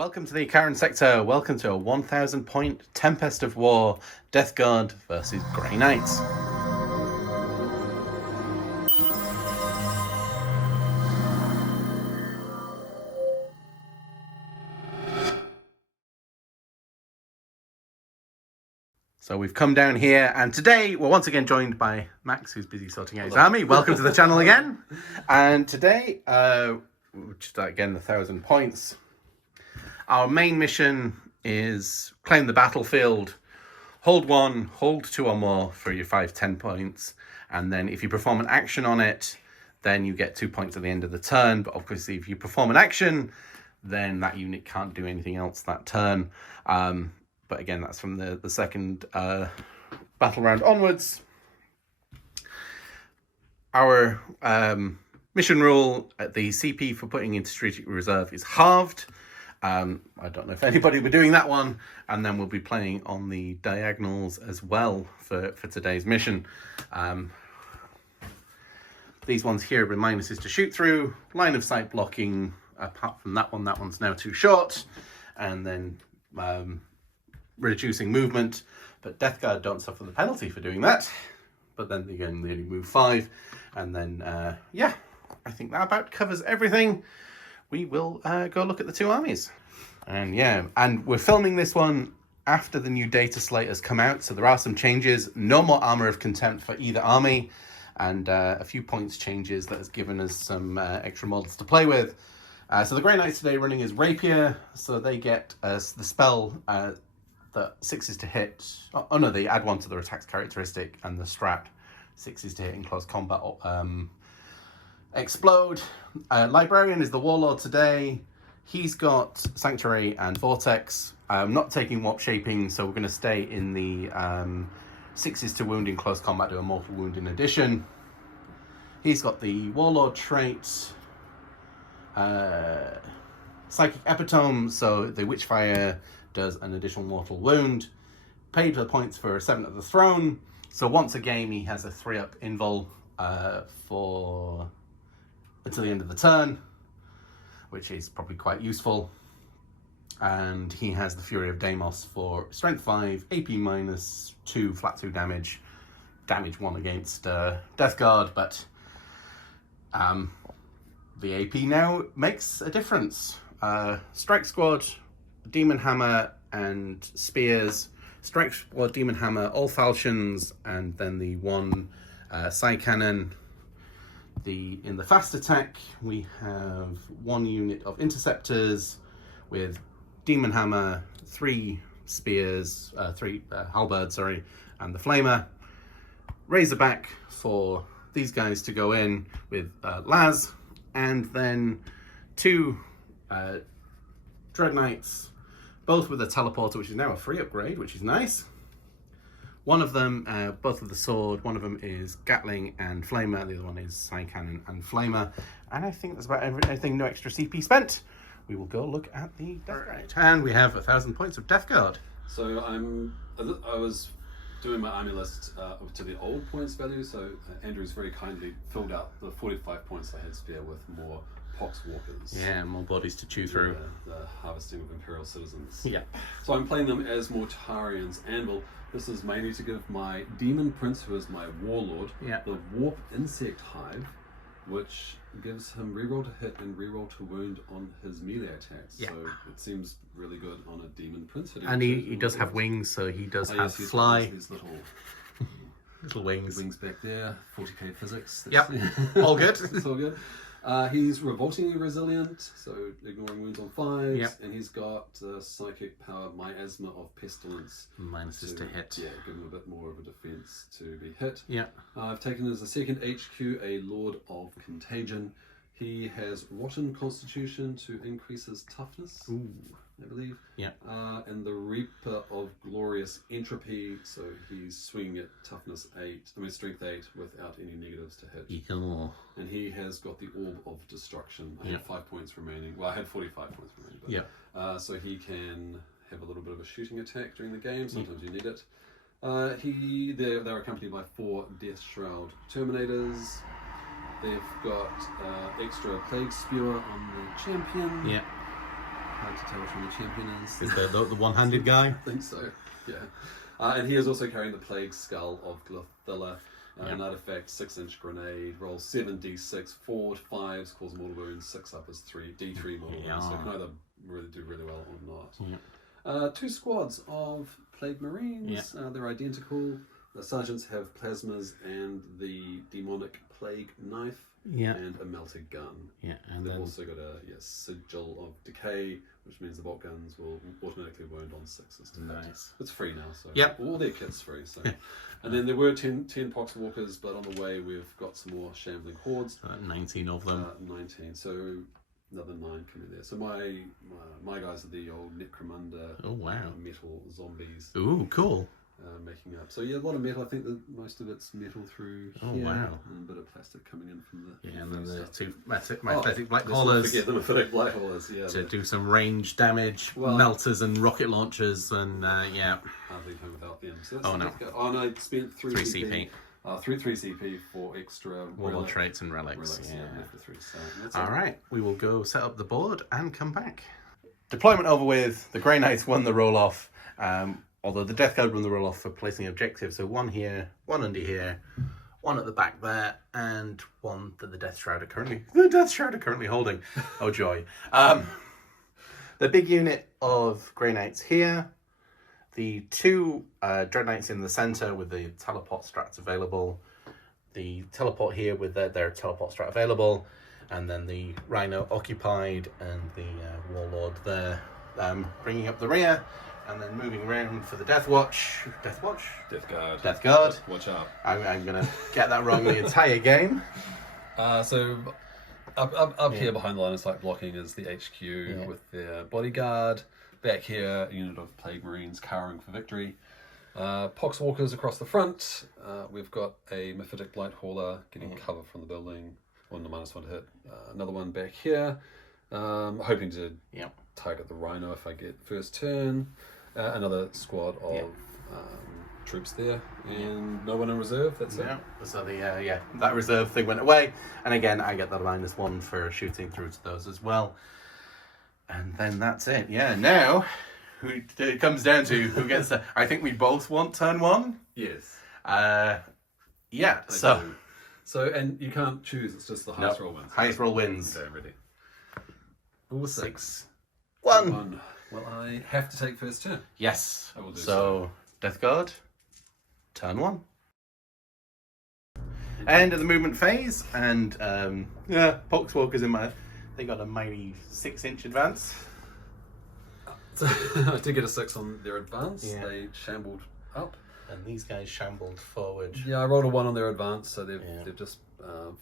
Welcome to the Icaran sector. Welcome to a 1,000 point Tempest of War, Death Guard versus Grey Knights. So we've come down here, and today we're once again joined by Max, who's busy sorting out his army. Welcome to the channel again. And today, which is again the 1,000 points, our main mission is claim the battlefield, hold 1, hold 2 or more for your 5-10 points, and then if you perform an action on it, then you get 2 points at the end of the turn. But obviously if you perform an action, then that unit can't do anything else that turn. But again, that's from the second battle round onwards. Our mission rule, the CP for putting into strategic reserve is halved. I don't know if anybody will be doing that one. And then we'll be playing on the diagonals as well for today's mission. These ones here with minuses to shoot through, line of sight blocking, apart from that one's now too short. And then reducing movement, but Death Guard don't suffer the penalty for doing that. But then again, they only move 5. And then, yeah, I think that about covers everything. We will go look at the two armies. And yeah, and we're filming this one after the new data slate has come out, so there are some changes. No more Armor of Contempt for either army, and a few points changes that has given us some extra models to play with. So the Grey Knights today running as Rapier, so they get the spell that 6 is to hit. Oh no, they add 1 to their attack's characteristic, and the strat 6 is to hit in close combat. Explode. Librarian is the Warlord today. He's got Sanctuary and Vortex. Not taking Warp Shaping, so we're going to stay in the 6 to wound in close combat, do a mortal wound in addition. He's got the Warlord trait, Psychic Epitome, so the Witchfire does an additional mortal wound. Paid the points for 7 at the Throne, so once a game he has a 3-up invul for until the end of the turn, which is probably quite useful. And he has the Fury of Deimos for strength 5, AP -2, flat 2 damage 1 against Death Guard, but the AP now makes a difference. Strike Squad, Demon Hammer and Spears. Strike Squad, Demon Hammer, all falchions, and then the 1 Psy Cannon. In the fast attack, we have 1 unit of interceptors with Demon Hammer, 3 spears, 3 halberds, sorry, and the flamer. Razorback for these guys to go in with Laz, and then 2 Dread Knights, both with a teleporter, which is now a free upgrade, which is nice. One of them, both with the sword, one of them is Gatling and Flamer, the other one is Psy Cannon and Flamer. And I think that's about everything, no extra CP spent. We will go look at the Death Guard. And we have 1,000 points of Death Guard. So I was doing my army list to the old points value, so Andrew's very kindly filled out the 45 points I had spare with more Pox Walkers. Yeah, more bodies to chew through. The harvesting of Imperial citizens. Yeah. So I'm playing them as Mortarian's Anvil. This is mainly to give my Demon Prince, who is my Warlord, the Warp Insect Hive, which gives him reroll to hit and reroll to wound on his melee attacks. Yeah. So it seems really good on a Demon Prince. And he does have wings, so he does have fly. These little wings. Wings back there, 40k physics. Yep, all good. It's all good. He's revoltingly resilient, so ignoring wounds on 5s, and he's got psychic power, miasma of pestilence. Minuses to hit. Yeah, give him a bit more of a defense to be hit. Yeah. I've taken as a second HQ a Lord of Contagion. He has Rotten Constitution to increase his toughness. Ooh. I believe. Yeah. And the Reaper of Glorious Entropy, so he's swinging at strength 8 without any negatives to hit. Equal. And he has got the Orb of Destruction. I have 5 points remaining. Well, I had 45 points remaining. But, so he can have a little bit of a shooting attack during the game. Sometimes you need it. They're accompanied by 4 Death Shroud Terminators. They've got extra Plague Spewer on the champion. Yeah. to tell which one the champion is. Is the one-handed guy? I think so, yeah. And he is also carrying the Plague Skull of Glorthilla, an artifact, 6-inch grenade, rolls 7d6, 4 5s, cause mortal wounds, 6 up is 3, d3 mortal wounds, so it can either really do really well or not. 2 squads of Plague Marines, they're identical. The sergeants have plasmas and the demonic plague knife and a melted gun. And they've also got a sigil of decay, which means the bolt guns will automatically wound on 6s to hit. It's free now, so all their kit's free. So, and then there were 10 poxwalkers, but on the way we've got some more shambling hordes. 19 of them. 19. So another 9 coming there. So my guys are the old Necromunda. Oh wow! Metal zombies. Ooh, cool. Making up. So yeah, a lot of metal. I think that most of it's metal through here. Oh wow. And a bit of plastic coming in from the and then the 2 magnetic black haulers. Forget the magnetic black haulers, to do some range damage, melters and rocket launchers, and I'll leave home without them. So no. Oh no, I spent 3 CP. 3 CP for extra warlord traits and relics. After 3. So all right, we will go set up the board and come back. Deployment over with. The Grey Knights won the roll off. Although the Death Guard run the roll off for placing objectives, so 1 here, 1 under here, 1 at the back there, and 1 that the Death Shroud are currently holding. Oh joy! The big unit of Grey Knights here, the 2 Dread Knights in the center with the teleport strats available, the teleport here with their teleport strat available, and then the Rhino occupied and the Warlord there, bringing up the rear. And then moving around for the Death Guard. Watch out. I'm going to get that wrong the entire game. So up here behind the line of sight blocking is the HQ with their bodyguard. Back here, a unit of Plague Marines cowering for victory. Poxwalkers across the front. We've got a Mephitic Blight Hauler getting cover from the building. On the -1 to hit. Another one back here. Hoping to target the Rhino if I get first turn. Another squad of troops there, and no one in reserve. That's it. So that reserve thing went away, and again I get the -1 for shooting through to those as well. And then that's it. Now it comes down to who gets the. I think we both want turn 1. Yes. So and you can't choose. It's just the highest roll wins. Highest roll wins. Okay, I'm ready. Ooh, 6. 1. Well, I have to take first turn. Yes. I will do so. Death Guard, turn 1. End of the movement phase, and Poxwalkers in my. They got a mighty 6-inch advance. So I did get a 6 on their advance. They shambled up, and these guys shambled forward. Yeah, I rolled a 1 on their advance, so they've just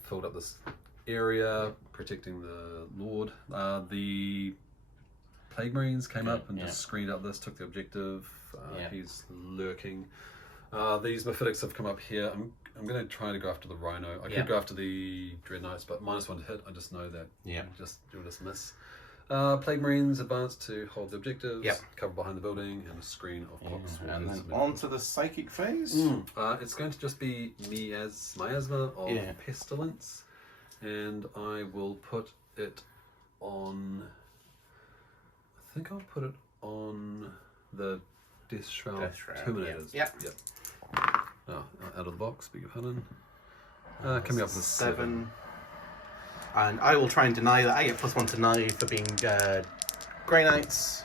filled up this area protecting the Lord. The Plague Marines came up and just screened up this, took the objective. He's lurking. These Mephitics have come up here. I'm going to try to go after the Rhino. I could go after the Dread Knights, but -1 to hit. I just know that you'll just miss. Plague Marines advance to hold the objectives, cover behind the building, and a screen of Pox. And then on to the Psychic phase. It's going to just be miasma of Pestilence, and I will put it on. I think I'll put it on the Death Shroud Terminators. Yep. Oh, out of the box, beg your pardon. Coming up with 7. And I will try and deny that. I get +1 to deny for being Grey Knights.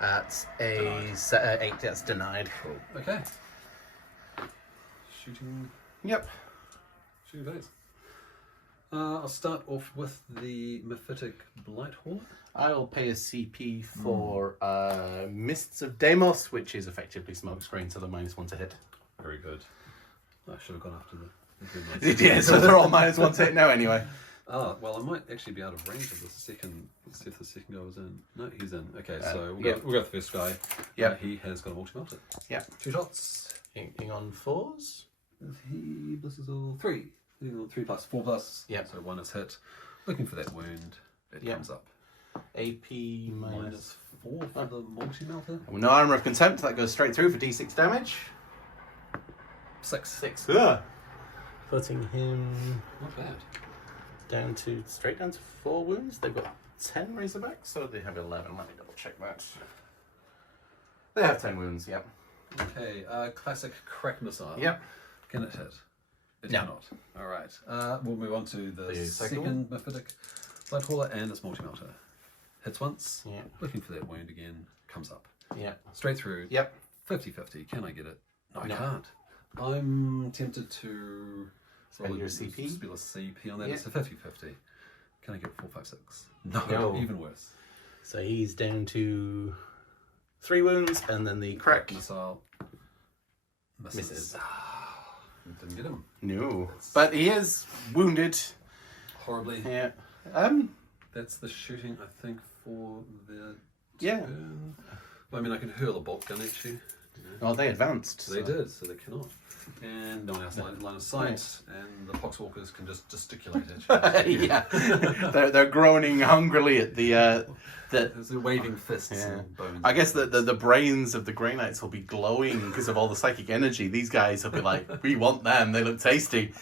That's a 8. That's denied. Cool. Okay. Shooting. Yep. Shooting phase. I'll start off with the Mephitic Blight Hauler. I'll pay a CP for Mists of Deimos, which is effectively smokescreen, so the -1 to hit. Very good. I should have gone after the Yeah, so they're all -1 to hit now anyway. Well, I might actually be out of range of the second. Let's see if the second guy was in. No, he's in. Okay, so we'll go with the first guy. Yeah, he has got a multi-melted. Yeah. 2 shots. Inking on 4s. This is all 3. 3 plus, 4 plus. Yeah. So 1 is hit. Looking for that wound. It comes up. AP -4 for the multi-melter. No Armor of Contempt. That goes straight through for D6 damage. 6. Putting him not bad. straight down to 4 wounds. They've got 10 Razorbacks, so they have 11. Let me double check that. They have 10 wounds, yep. Okay, classic crack missile. Yep. Can it hit? It No. cannot. Alright, we'll move on to the second second Mephitic Light Hauler and its multi-melter. Hits once, Yeah. looking for that wound again, comes up. Yep. Straight through. Yep. 50-50. Can I get it? No, I No. can't. I'm tempted to Spend your CP? Spill a CP on that. Yeah. It's a 50-50. Can I get 4, 5, 6? No, No. even worse. So he's down to 3 wounds, and then the crack Missile misses. Didn't get him. No. But he is wounded. Horribly. Yeah. That's the shooting, I think, for the Yeah. turn. Well, I mean, I can hurl a bolt gun at you. Well, they advanced. So they did, so they cannot. And no one else line of sight, and the poxwalkers can just gesticulate at you. Yeah. they're groaning hungrily at the They're waving fists and bones. I guess the brains of the Grey Knights will be glowing because of all the psychic energy. These guys will be like, we want them. They look tasty.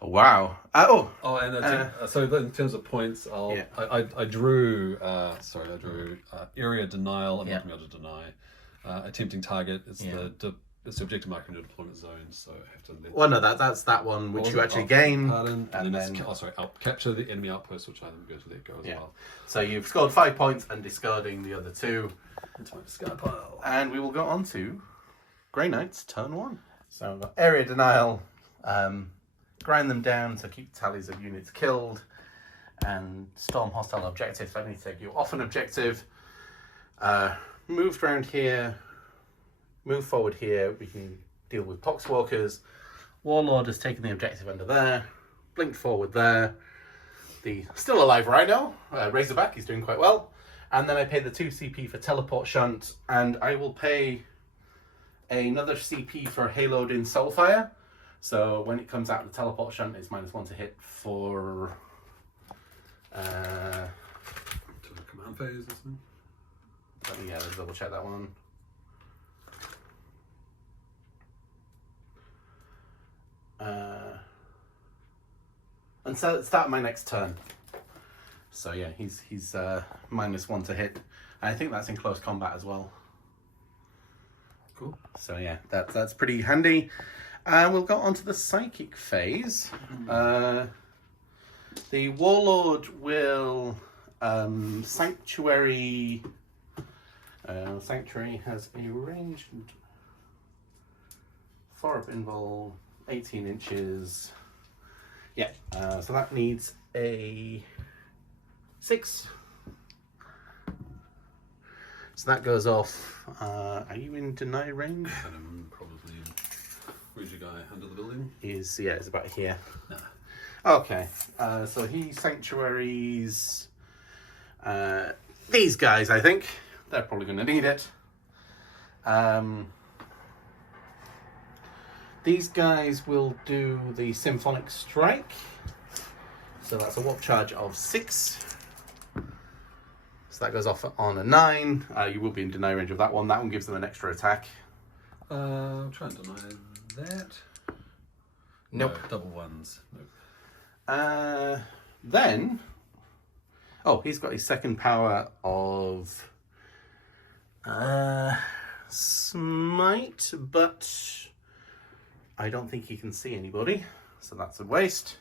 Wow. So in terms of points, I drew area denial and not to deny. Attempting target is it's the objective marker in the deployment zone, so I have to. Well, no, that's that one which you actually gain. Pardon, and then capture the enemy outpost, which I then go to let go as well. So you've scored 5 points and discarding the other 2. Into my discard pile. And we will go on to Grey Knights turn 1. So we've got area denial, grind them down to keep tallies of units killed, and storm hostile objectives. I need to take you off an objective. Moved around here. Move forward here, we can deal with Poxwalkers. Warlord has taken the objective under there. Blinked forward there. The still alive Rhino, Razorback, is doing quite well. And then I pay the 2 CP for Teleport Shunt, and I will pay another CP for Haloed in Soulfire. So when it comes out, the Teleport Shunt is -1 to hit for... To the command phase or something? Let's double check that one. And so start my next turn. So yeah, he's -1 to hit. And I think that's in close combat as well. Cool. So yeah, that's pretty handy. We'll go on to the psychic phase. The warlord will sanctuary. Sanctuary has a range far up invul, 18 inches. Yeah, so that needs a 6. So that goes off. Are you in deny range? Probably. Where's your guy? Under the building? It's about here. Nah. Okay, so he sanctuaries these guys, I think. They're probably going to need it. These guys will do the Symphonic Strike. So that's a warp charge of 6. So that goes off on a 9. You will be in deny range of that one. That one gives them an extra attack. Try and deny that. Nope. No, double ones. Nope. Then... Oh, he's got his second power of... Smite, but... I don't think he can see anybody, so that's a waste.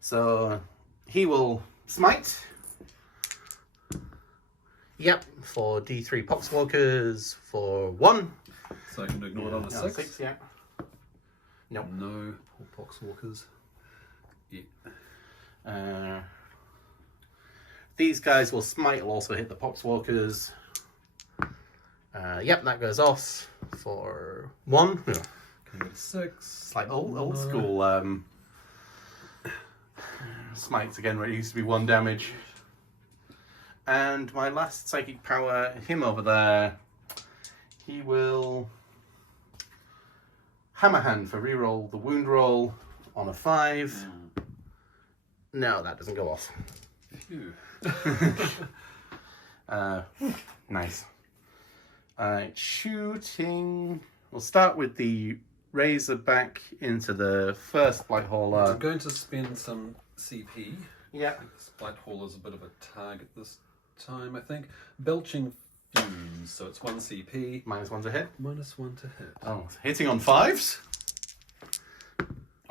So he will smite. Yep, for D3 Poxwalkers for 1. So I can ignore it on a 6. Yeah. Nope. No poor Poxwalkers. Yeah. These guys will smite, will also hit the Poxwalkers. Yep, that goes off for 1. Yeah. Can I get a 6? It's like old school smites again, where it used to be 1 damage. And my last psychic power, him over there, he will Hammer Hand for reroll the wound roll on a 5. No, that doesn't go off. Phew. Nice. Shooting. We'll start with the Razorback into the first Blight Hauler. I'm going to spend some CP Yeah. This Blight Hauler's a bit of a target this time, I think. Belching Fumes, so it's 1 CP. -1 to hit. -1 to hit. Oh, hitting on 5s.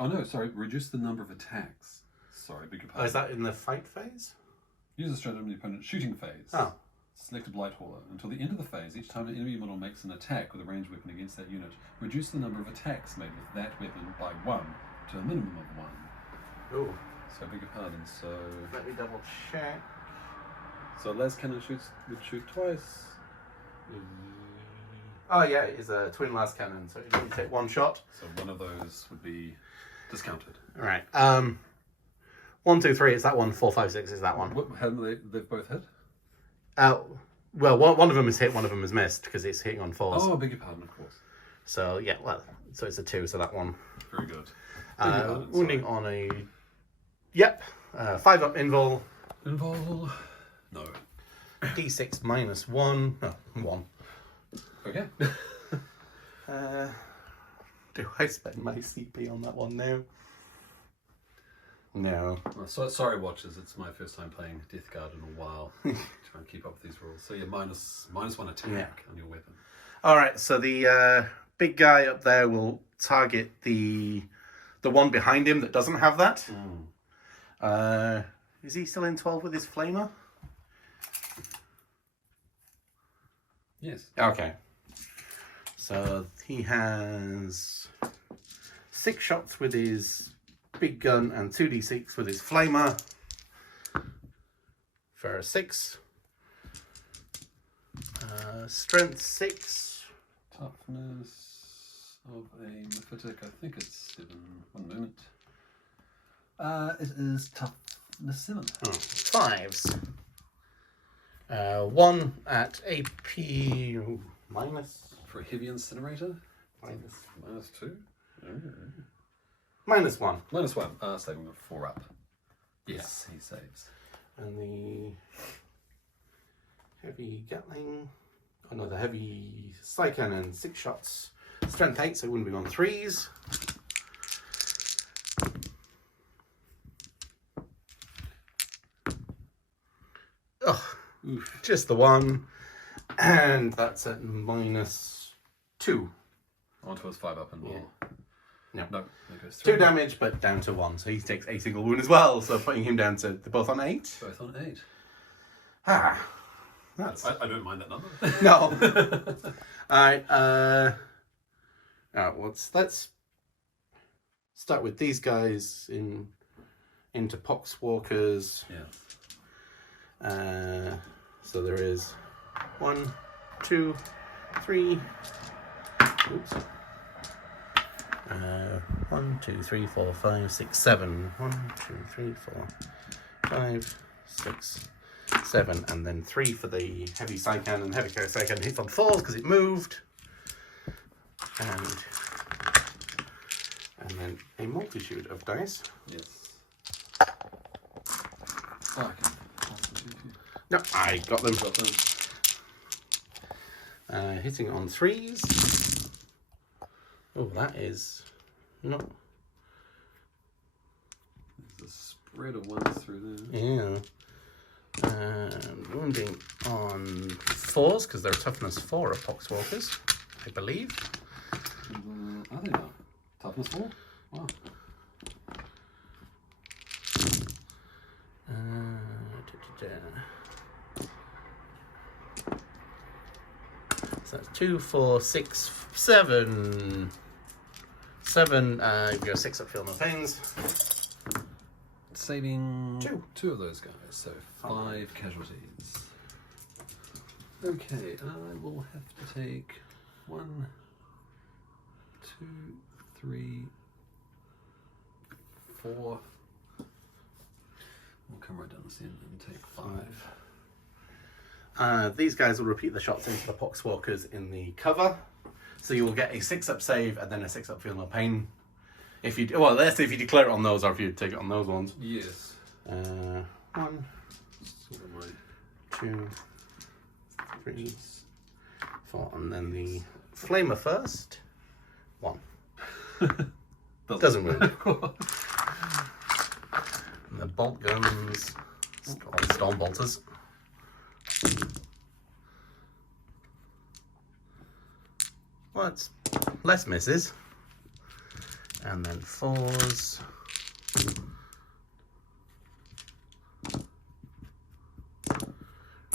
Oh no, sorry, reduce the number of attacks. Sorry, beg your pardon. Oh, is that in the fight phase? Use a strategy in the opponent's shooting phase. Oh. Select a Blight Hauler. Until the end of the phase, each time an enemy model makes an attack with a ranged weapon against that unit, reduce the number of attacks made with that weapon by 1 to a minimum of 1. Oh. So beg your pardon, so... Let me double check. So las cannon would shoot twice. Oh yeah, it is a twin las cannon, so you take 1 shot. So one of those would be discounted. Right. 1, 2, 3 is that one. 4, 5, 6 is that one. Haven't they've both hit? Well, one of them is hit, one of them is missed because it's hitting on 4s. Oh, I beg your pardon, of course. So yeah, well, so it's a 2, so that one. Very good. Wounding on a... Yep. 5 up invul. Invul. No. D6 -1. No, 1. Okay. Do I spend my CP on that one now? No. Well, so, sorry, watchers. It's my first time playing Death Guard in a while. Trying to keep up with these rules. So yeah, -1 attack on your weapon. All right. So the big guy up there will target the one behind him that doesn't have that. Is he still in 12 with his flamer? Yes. Okay. So he has 6 shots with his big gun and 2d6 with his flamer for a 6. Strength 6. Toughness of a Mephitic. I think it's 7. 1 moment. It is toughness 7. Oh, 5s. 1 at AP minus. For a heavy incinerator? -2? -1. -1. Saving of 4 up. Yes, he saves. And the heavy gatling. Oh no, the heavy side cannon, 6 shots. Strength 8, so it wouldn't be on 3s. Oh, just the 1. And that's at -2. Onto his 5 up and more. No. No, that goes 3. 2 damage, but down to 1. So he takes a single wound as well. So putting him down to both on 8. Both on 8. Ah, that's... I don't mind that number. No. Alright, let's start with these guys into Poxwalkers. Yeah. So there is 1, 2, 3. Oops. 1, 2, 3, 4, 5, 6, 7. 1, 2, 3, 4, 5, 6, 7, and then 3 for the heavy side cannon. Heavy side cannon hits on 4s because it moved, and then a multitude of dice. Yes. Oh, okay. No, I got them. Got them. Hitting on 3s. Oh, that is not. There's a spread of 1s through there. Yeah. Wounding on 4s because they're toughness 4 of Poxwalkers, I believe. Are they now? Toughness 4? Wow. So that's 2, 4, 6, 7. 7. You've got 6 up, feel no pains. Saving 2 of those guys, so 5 casualties. Okay, I will have to take 1, 2, 3, 4. We'll come right down the end and take 5. These guys will repeat the shots into the Poxwalkers in the cover. So you will get a 6-up save and then a 6-up feel no pain. If you let's see if you declare it on those or if you take it on those ones. Yes. 1, 2, 3, 4, and then the flamer first. 1. Doesn't move. And the bolt guns, storm bolters. Well, it's less misses. And then 4s.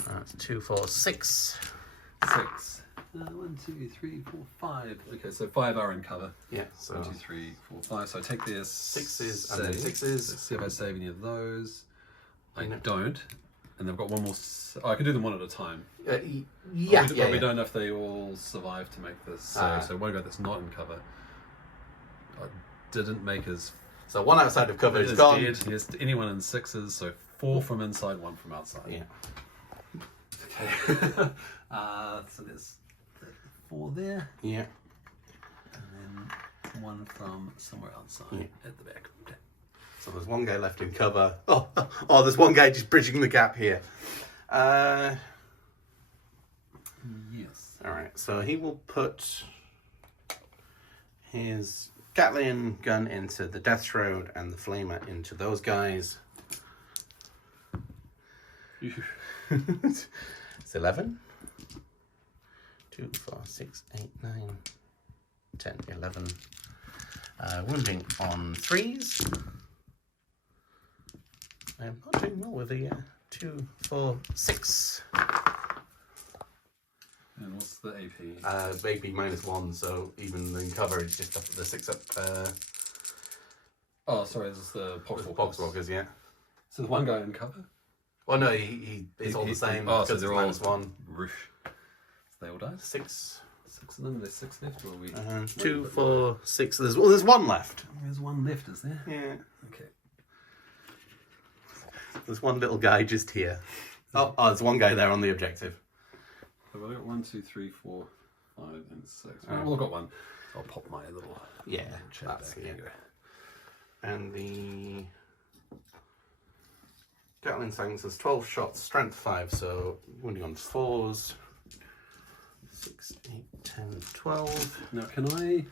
That's 2, 4, 6. 6. 1, 2, 3, 4, 5. Okay, so 5 are in cover. Yeah, so 1, 2, 3, 4, 5. So I take their 6s and then 6s. Let's see if I save any of those. I don't. And they've got one more. I can do them one at a time. Yeah, but we don't know if they all survive to make this. So one guy that's not in cover. I didn't make his. So one outside of cover is gone. Dead. Yes, anyone in 6s. So 4 from inside, 1 from outside. Yeah. Okay. So there's 4 there. Yeah. And then 1 from somewhere outside at the back. Okay. So there's one guy left in cover. Oh, there's one guy just bridging the gap here. Yes. All right. So he will put his Gatling gun into the Death Shroud and the Flamer into those guys. It's 11. 2, 4, 6, 8, 9, 10, 11. Wounding on 3s. I'm not doing well with the 2, 4, 6. And what's the AP? AP -1, so even in cover, it's just up the 6 up. Oh, sorry, this is the Poxwalkers. Poxwalkers, yeah. So the one guy in cover? Well, no, it's all the same. Oh, so they're all -1. Roosh. So they all died? 6. 6 of them. There's 6 left, or are we? 2, 4, 6. There's 1 left. There's 1 left, is there? Yeah. Okay. There's one little guy just here. Oh, there's one guy there on the objective. So we've got 1, 2, 3, 4, 5, and 6. Well, I've got 1. I'll pop my little chat that's back. it. And the Gatling Sighting says 12 shots, strength 5, so wounding on 4s. 6, 8, 10, 12. Now, can I?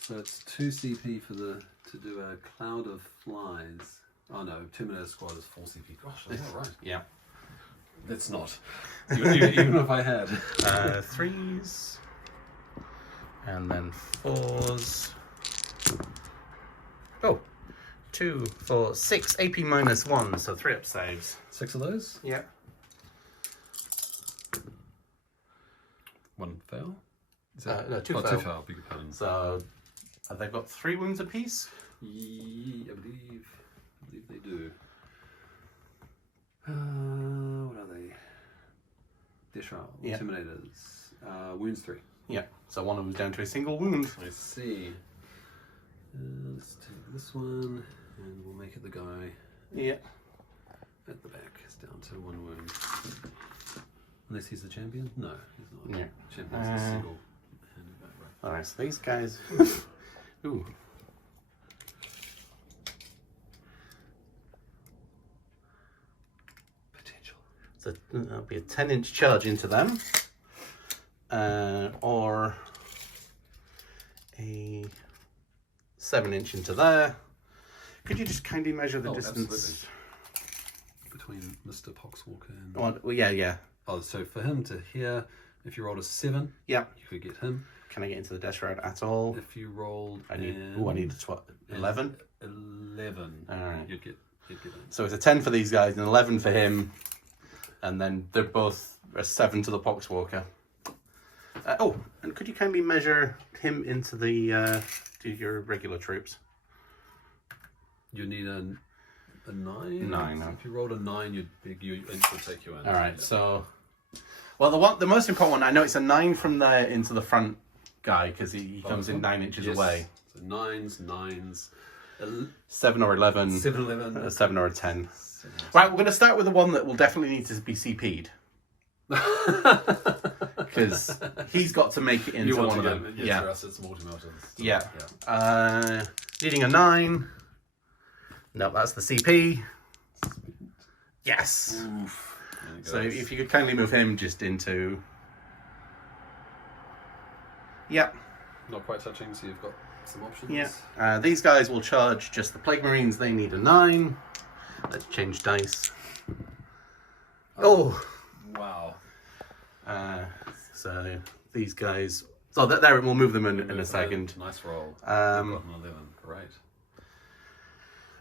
So it's 2 CP for to do a cloud of flies. Oh no, Terminator Squad is 4 CP. Gosh, is that right? Yeah. It's not. Even if I had. 3s. And then 4s. Oh, 2, 4, 6. AP -1, so 3 up saves. 6 of those? Yeah. 1 fail? Is No, 2 fail. fail. 2 fail, beg your pardon. So they've got 3 wounds apiece. I believe they do. What are they? Dishral, Intimidators. Wounds 3. Yeah, so one of them's down to a single wound. I see. Let's take this one, and we'll make it the guy at the back. It's down to 1 wound. Unless he's the champion? No, he's not. Yeah. Champion's a single. Alright, so these guys... Ooh. Potential. So that'll be a 10-inch charge into them. Or a 7-inch into there. Could you just kindly measure the distance? Absolutely. Between Mr. Poxwalker and... Well, yeah. Oh, so for him to here, if you rolled a 7, you could get him. Can I get into the Death Shroud at all? If you rolled I need a 11. 11. Alright. You'd get him. So it's a 10 for these guys, an 11 for him, and then they're both a 7 to the Poxwalker. And could you kindly measure him into the to your regular troops? You need a 9? 9, no. If you rolled a 9, it would take you in. Alright, so... Well, the most important one, I know it's a 9 from there into the front guy, because he comes in 9 inches away. So 9s, 7 or 11. 7, 11. A 7 or a 10. Right, we're going to start with the one that will definitely need to be CP'd. Because he's got to make it into one of them. For us, it's multi-melters. Yeah. Needing a 9. Nope, that's the CP. Yes. Oof. So if you could kindly move him just into... Yep. Not quite touching, so you've got some options. Yeah. These guys will charge just the Plague Marines. They need a 9. Let's change dice. Oh! Wow. So these guys... So there, we'll move them in a second. Nice roll. Got an 11. Great.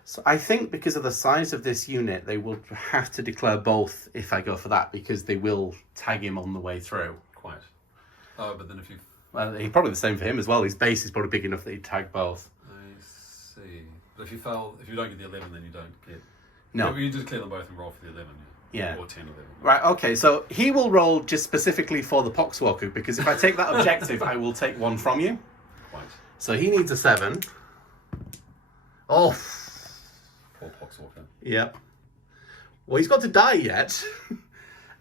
So I think because of the size of this unit, they will have to declare both if I go for that, because they will tag him on the way through. Quite. Oh, but then if you... Well, he's probably the same for him as well. His base is probably big enough that he'd tag both. I see. But if you don't get the 11, then you don't get... No. You just clear them both and roll for the 11. Yeah. Or 10, 11. Right, okay, so he will roll just specifically for the Poxwalker, because if I take that objective, I will take one from you. Quite. So he needs a 7. Oh. Poor Poxwalker. Yep. Well, he's got to die yet.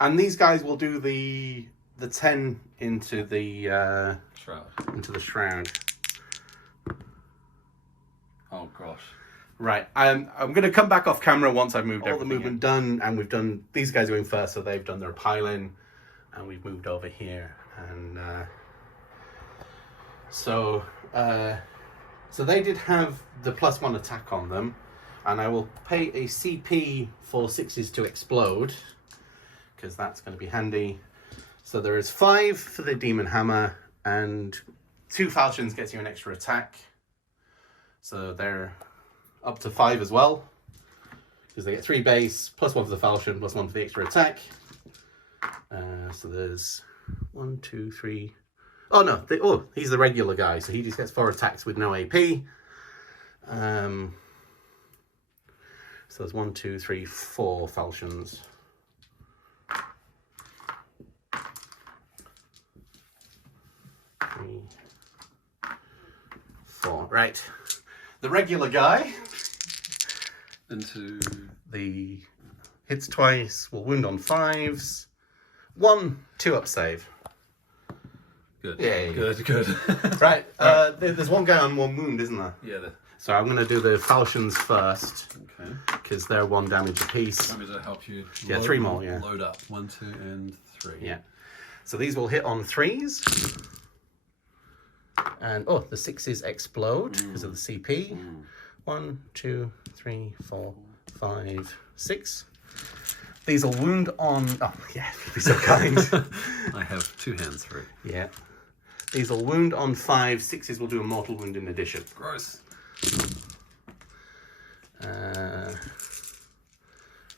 And these guys will do the 10 into the Shroud. Into the shroud. Oh gosh. Right. I'm going to come back off camera once I've moved all the movement done, and we've done these guys are going first, so they've done their piling, and we've moved over here, and so they did have the +1 attack on them, and I will pay a CP for 6s to explode, because that's going to be handy. So there is 5 for the Demon Hammer, and 2 falchions gets you an extra attack. So they're up to 5 as well, because they get 3 base, +1 for the falchion, +1 for the extra attack. So there's 1, 2, 3. Oh no, he's the regular guy, so he just gets 4 attacks with no AP. So there's 1, 2, 3, 4 falchions. 3, 4. Right. The regular guy into the hits twice, will wound on 5s. 1 2-up save. Good. Yay. Good. Right. There's one guy on 1 wound, isn't there? Yeah. So I'm going to do the falchions first. Okay. Because they're 1 damage apiece. Want me to help you? Yeah, 3 more. Yeah. Load up. 1, 2, and 3. Yeah. So these will hit on 3s. And the 6s explode because of the CP. 1, 2, 3, 4, 5, 6. These will wound on... Oh, yeah, be so kind. I have 2 hands free. Yeah. These will wound on 5. 6s will do a mortal wound in addition. Gross.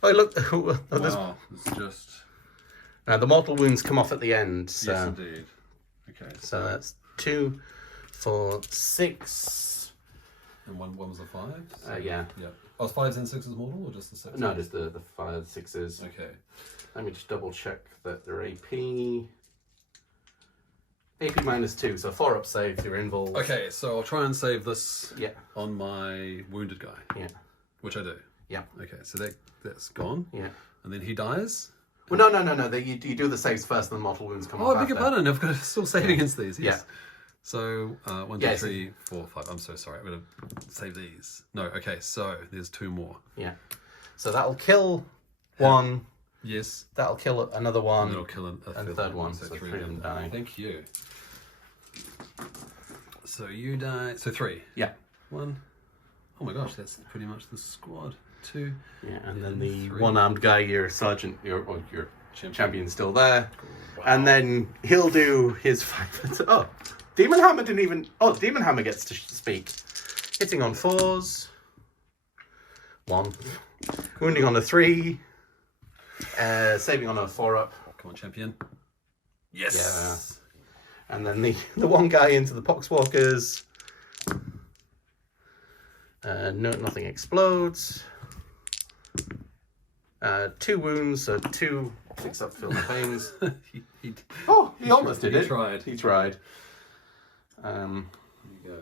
Oh, look. Wow, it's just... The mortal wounds come off at the end. So. Yes, indeed. Okay. So that's 2, 4, 6. And one was a 5? So, yeah. Yeah. Oh, 5s and 6s mortal, or just the 6? No, just the 5, 6s. Okay. Let me just double check that they're AP. AP -2, so 4-up save if you're involved. Okay, so I'll try and save this Yeah. on my wounded guy. Yeah. Which I do. Yeah. Okay, so that's gone. Yeah. And then he dies. Well, no. You do the saves first, and the mortal wounds come off. Oh, I beg your pardon. I've got to still save against these. Yes. Yeah. So 1, 2, 3, 4, 5. I'm so sorry. I'm going to save these. No. Okay. So there's 2 more. Yeah. So that'll kill 1. Yes. That'll kill another 1. And it'll kill a third one. So So 3 3 of them die. Thank you. So you die. So 3. Yeah. 1. Oh my gosh, that's pretty much the squad. 2. Yeah, and then the 3. 1-armed guy, your sergeant, your champion's still there. Wow. And then he'll do his 5. Oh, Demon Hammer didn't even... Oh, Demon Hammer gets to speak. Hitting on 4s. 1. Wounding on a 3. Saving on a 4-up. Come on, champion. Yes. Yeah. And then the one guy into the Poxwalkers. No, nothing explodes. 2 wounds, so 2 picks up Phil Pains. he almost did it. He tried. There you go.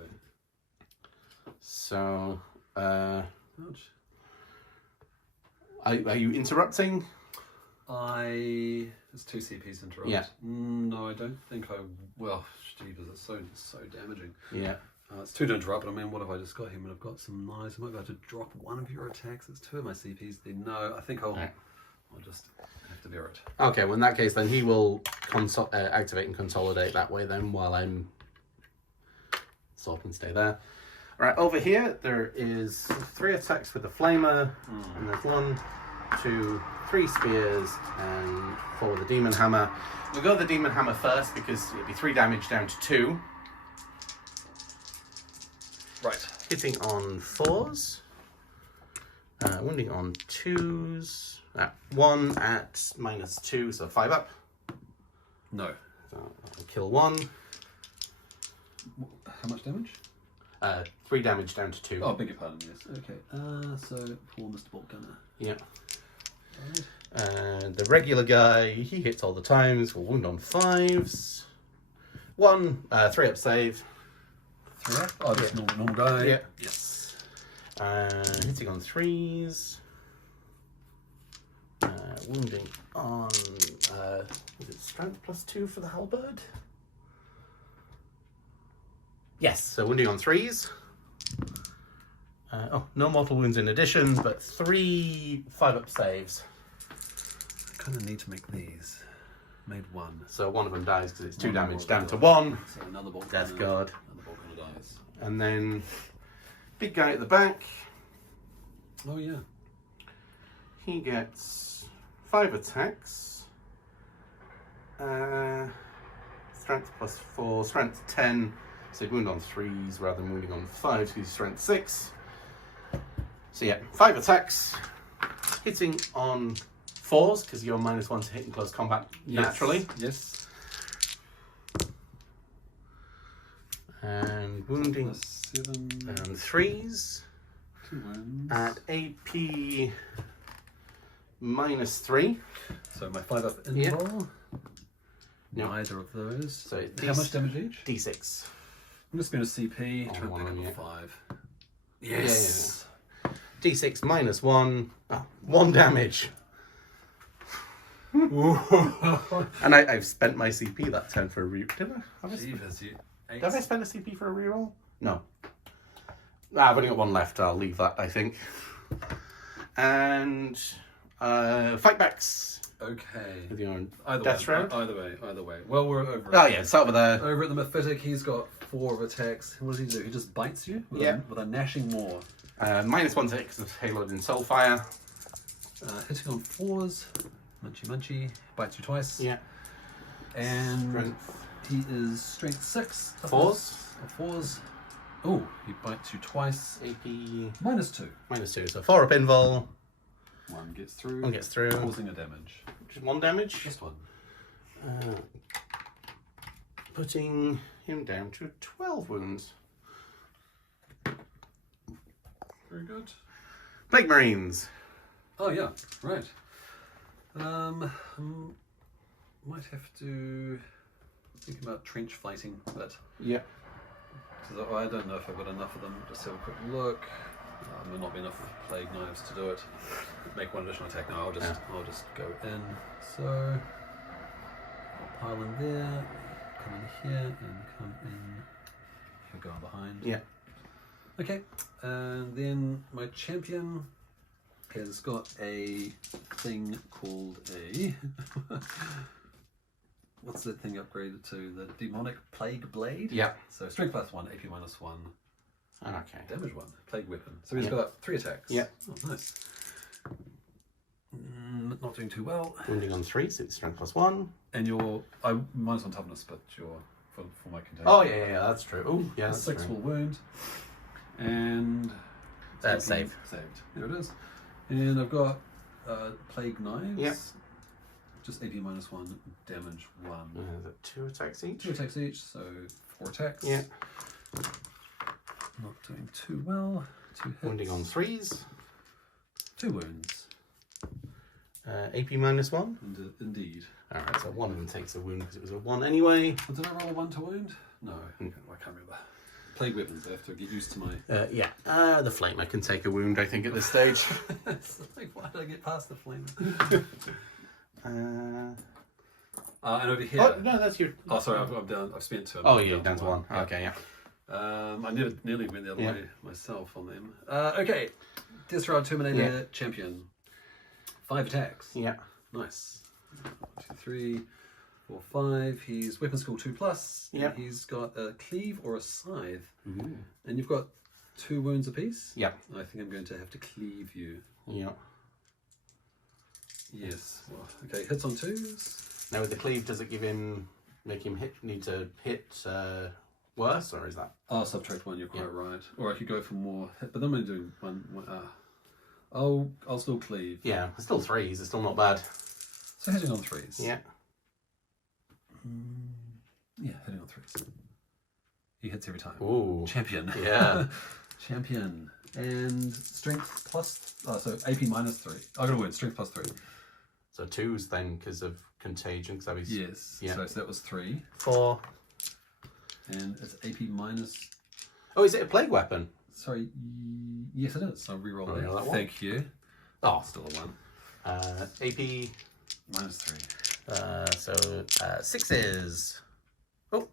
So, Ouch. are you interrupting? There's 2 CPs interrupt. Yeah. No, I don't think I... Well, jeepers, it's so damaging. Yeah. It's 2 to interrupt, but I mean, what have I just got him? And I've got some knives. I might be able to drop 1 of your attacks. It's 2 of my CPs. Then no, I think I'll just have to bear it. Okay, well in that case, then he will activate and consolidate that way then, while I'm... Salt and stay there. Right, over here there is 3 attacks with the flamer, and there's 1, 2, 3 spears, and 4 with the demon hammer. We'll go with the demon hammer first because it'll be 3 damage down to 2. Right. Hitting on 4s, wounding on 2s. 1 at -2, so 5 up. No. So I'll kill 1. How much damage? 3 damage down to 2. Oh, beg your pardon, yes. Okay, so for Mr. Bolt Gunner. Yeah. Right. And the regular guy, he hits all the times. We'll wound on 5s. 1, 3 up save. 3 up? Oh, just normal guy. Yeah. Yes. Hitting on 3s. Wounding on, is it strength +2 for the halberd? Yes, so wounding on 3s. No mortal wounds in addition, but 3 5-up saves. I kind of need to make these. Made 1. So one of them dies because it's 2 damage more down to dies. 1. So another Bolt Death Gunner. guard. Another Bolt Gunner dies. And then big guy at the back, Oh, yeah. he gets 5 attacks. Strength +4, strength 10. So he'd wound on 3s rather than wounding on 5s because he's strength 6. So yeah, 5 attacks. Hitting on 4s because you're -1 to hit in close combat naturally. Yes. And wounding +7. on 3s 2 wounds. at AP -3. So my 5 up Yeah. invul. No. Neither of those. So how much damage each? D6. I'm just going to CP. Oh, Try and one pick on up you. a 5. Yes. D6 -1. 1 damage. And I've spent my CP that turn for a reroll. Did I? Have I spent a CP for a reroll? No. I've only got 1 left. I'll leave that, I think. And fightbacks. Okay. With your Either death way. shroud. Either way. Well, we're over. Oh yeah, start with a. Over at the Mephitic, he's got 4 of attacks. What does he do? He just bites you with, with a gnashing maw. -1 to hit because of Haloed in Soulfire. Hitting on 4s. Munchy. Bites you twice. Yeah. And Strength. he is strength 6. 4s. 4s. Oh, he bites you twice. AP -2. -2. So 4 up invul. 1 gets through. 1 gets through. Causing a damage. Just 1 damage. Just 1. Putting him down to 12 wounds. Very good. Plague Marines. Oh yeah, right. Might have to think about trench fighting, but Yeah. I don't know if I've got enough of them. Just have a quick look. There not be enough plague knives to do it. Make 1 additional attack. No, I'll just go in. So I'll pile in there, come in here, and come in. He'll go on behind. Yeah. Okay, and then my champion has got a thing called a what's that thing upgraded to? The demonic plague blade. Yeah. So strength +1, AP -1. Okay. Damage 1, plague weapon. So he's got 3 attacks. Yeah. Oh, nice. Not doing too well. Wounding on 3, so it's strength +1. And you're -1 toughness, but you're for my contagion. Oh yeah, that's true. Oh yeah, that's 6 true. will wound. And That's saved. Saved. There it is. And I've got plague knives. Yep. Just AP -1, damage 1. Is it 2 attacks each? 2 attacks each, so 4 attacks. Yeah. Not doing too well. 2 hits. Wounding on 3s. 2 wounds. AP -1. Indeed. Alright, so 1 of them takes a wound because it was a 1 anyway. Did I roll a 1 to wound? No, I can't remember. Plague weapons, I have to get used to my... Yeah. The Flamer can take a wound, I think, at this stage. It's like, why did I get past the flame? And over here... Oh, no, that's your... Oh, sorry, I'm down. I've spent 2. Oh, yeah, down to 1. Yeah. Okay, yeah. I nearly went the other way myself on them. Okay, Disrod Terminator champion. 5 attacks. Yeah. Nice. 1, 2, 3, 4, 5. He's weapon skill 2+. Yeah. He's got a cleave or a scythe. Ooh. And you've got 2 wounds apiece. Yep. I think I'm going to have to cleave you. Yep. Yes. Well, okay, hits on 2s. Now with the cleave, does it make him need to hit worse, or is that? Oh, subtract 1. You're quite right. Or I could go for more hit, but then I'm doing one. I'll still cleave. Yeah, it's still 3s. It's still not bad. So hitting on 3s. Yeah. Yeah, hitting on 3s. He hits every time. Ooh. Champion. Yeah. Champion. And strength plus. So AP minus 3. I got a word. Strength plus 3. So 2s then because of contagion. Cause that was, yes. Yeah. So that was 3. 4. And it's AP minus. Oh, is it a plague weapon? Sorry. Yes, it is. I'll reroll that. That one. Thank you. Oh, Still a 1. AP Minus 3. So 6s. Oh.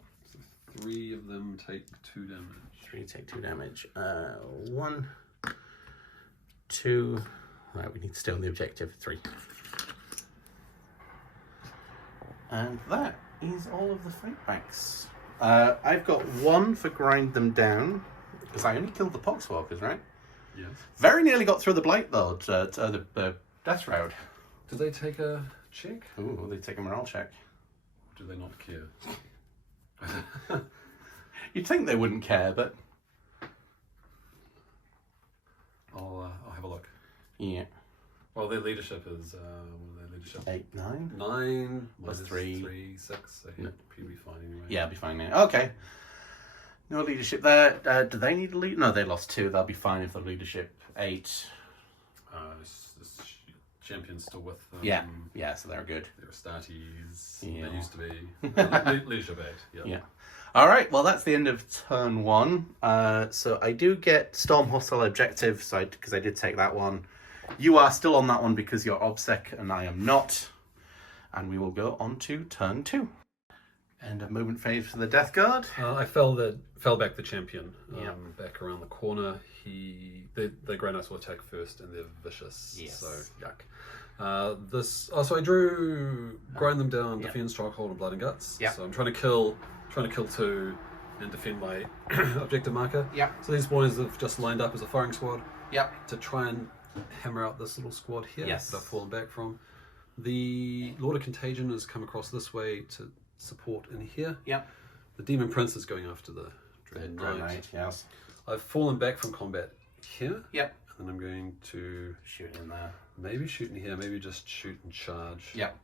3 of them take 2 damage. 3 take 2 damage. 1, 2. Right, we need to stay on the objective. 3. And that is all of the fight backs. I've got 1 for grind them down because I only killed the poxwalkers, right? Yes. Very nearly got through the blight though, the death shroud. Do they take a check? Ooh, they take a morale check. Do they not care? You'd think they wouldn't care, but I'll have a look. yeah. Well, their leadership is what are their leadership? 8, 9. 9 Plus minus 3. 3, 6. So he'll be fine anyway. Yeah, I'll be fine now. Okay. No leadership there. Do they need a lead? No, they lost 2. They'll be fine if the leadership 8. This champion's still with them. Yeah, so they're good. They're Astartes. Yeah. They used to be. Leadership 8. Yeah. All right, well, that's the end of turn 1. So I do get Storm Hostile Objective, because I did take that one. You are still on that one because you're OBSEC and I am not. And we will go on to turn 2. And a movement phase for the Death Guard. I fell back the champion. Yeah. Back around the corner. The Grey Knights will attack first, and they're vicious. Yes. So yuck. So I drew grind them down, defend stronghold and blood and guts. Yeah. So I'm trying to kill 2 and defend my objective marker. Yeah. So these boys have just lined up as a firing squad. Yep. To try and hammer out this little squad here. Yes. That I've fallen back from. The Lord of Contagion has come across this way to support in here. Yep. The Demon Prince is going after the Dread Dread Knight. Knight, yes. I've fallen back from combat here. Yep. And then I'm going to Shoot in there. maybe shoot in here, maybe just shoot and charge. Yep.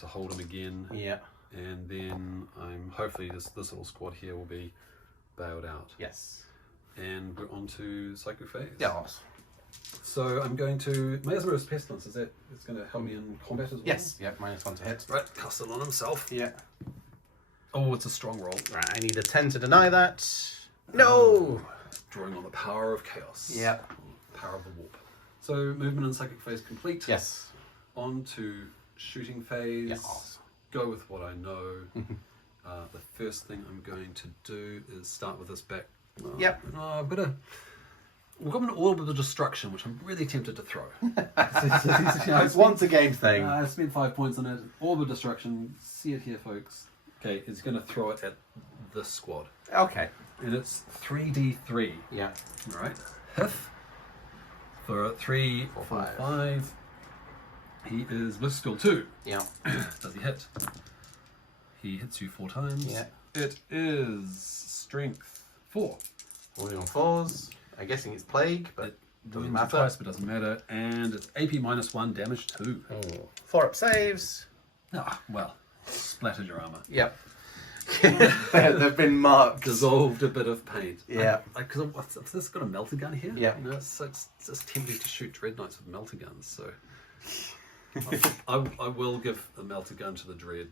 To hold him again. Yep. And then I'm hopefully this little squad here will be bailed out. Yes. And we're on to Psychic Phase. Yes. So I'm going to Miasma's Pestilence. It's going to help me in combat as well? Yes. Yep. -1 to hit. Right, cast it on himself. Yeah. Oh, it's a strong roll. Right. I need a 10 to deny that. No. Drawing on the power of chaos. Yep. Power of the warp. So movement and Psychic Phase complete. Yes. On to shooting phase. Yes. Go with what I know. The first thing I'm going to do is start with this back. Yep. We've got an orb of destruction, which I'm really tempted to throw. It's once a game thing. I spent 5 points on it. Orb of destruction. See it here, folks. Okay, it's going to throw it at this squad. Okay. And it's 3d3. Yeah. All right. Hif. For 3, 4, 5. He is with skill 2. Yeah. Does he hit? He hits you 4 times. Yeah. It is strength 4. Only on 4s. I'm guessing it's plague, but It doesn't wins matter. twice, but doesn't matter. And it's AP -1, damage 2. Oh. 4 up saves. Ah, well, splattered your armor. Yep. They've been marked. Dissolved a bit of paint. Yeah. Because I've this got a melter gun here. Yeah. You know, it's just tempting to shoot Dread Knights with melter guns. So I will give a melter gun to the Dread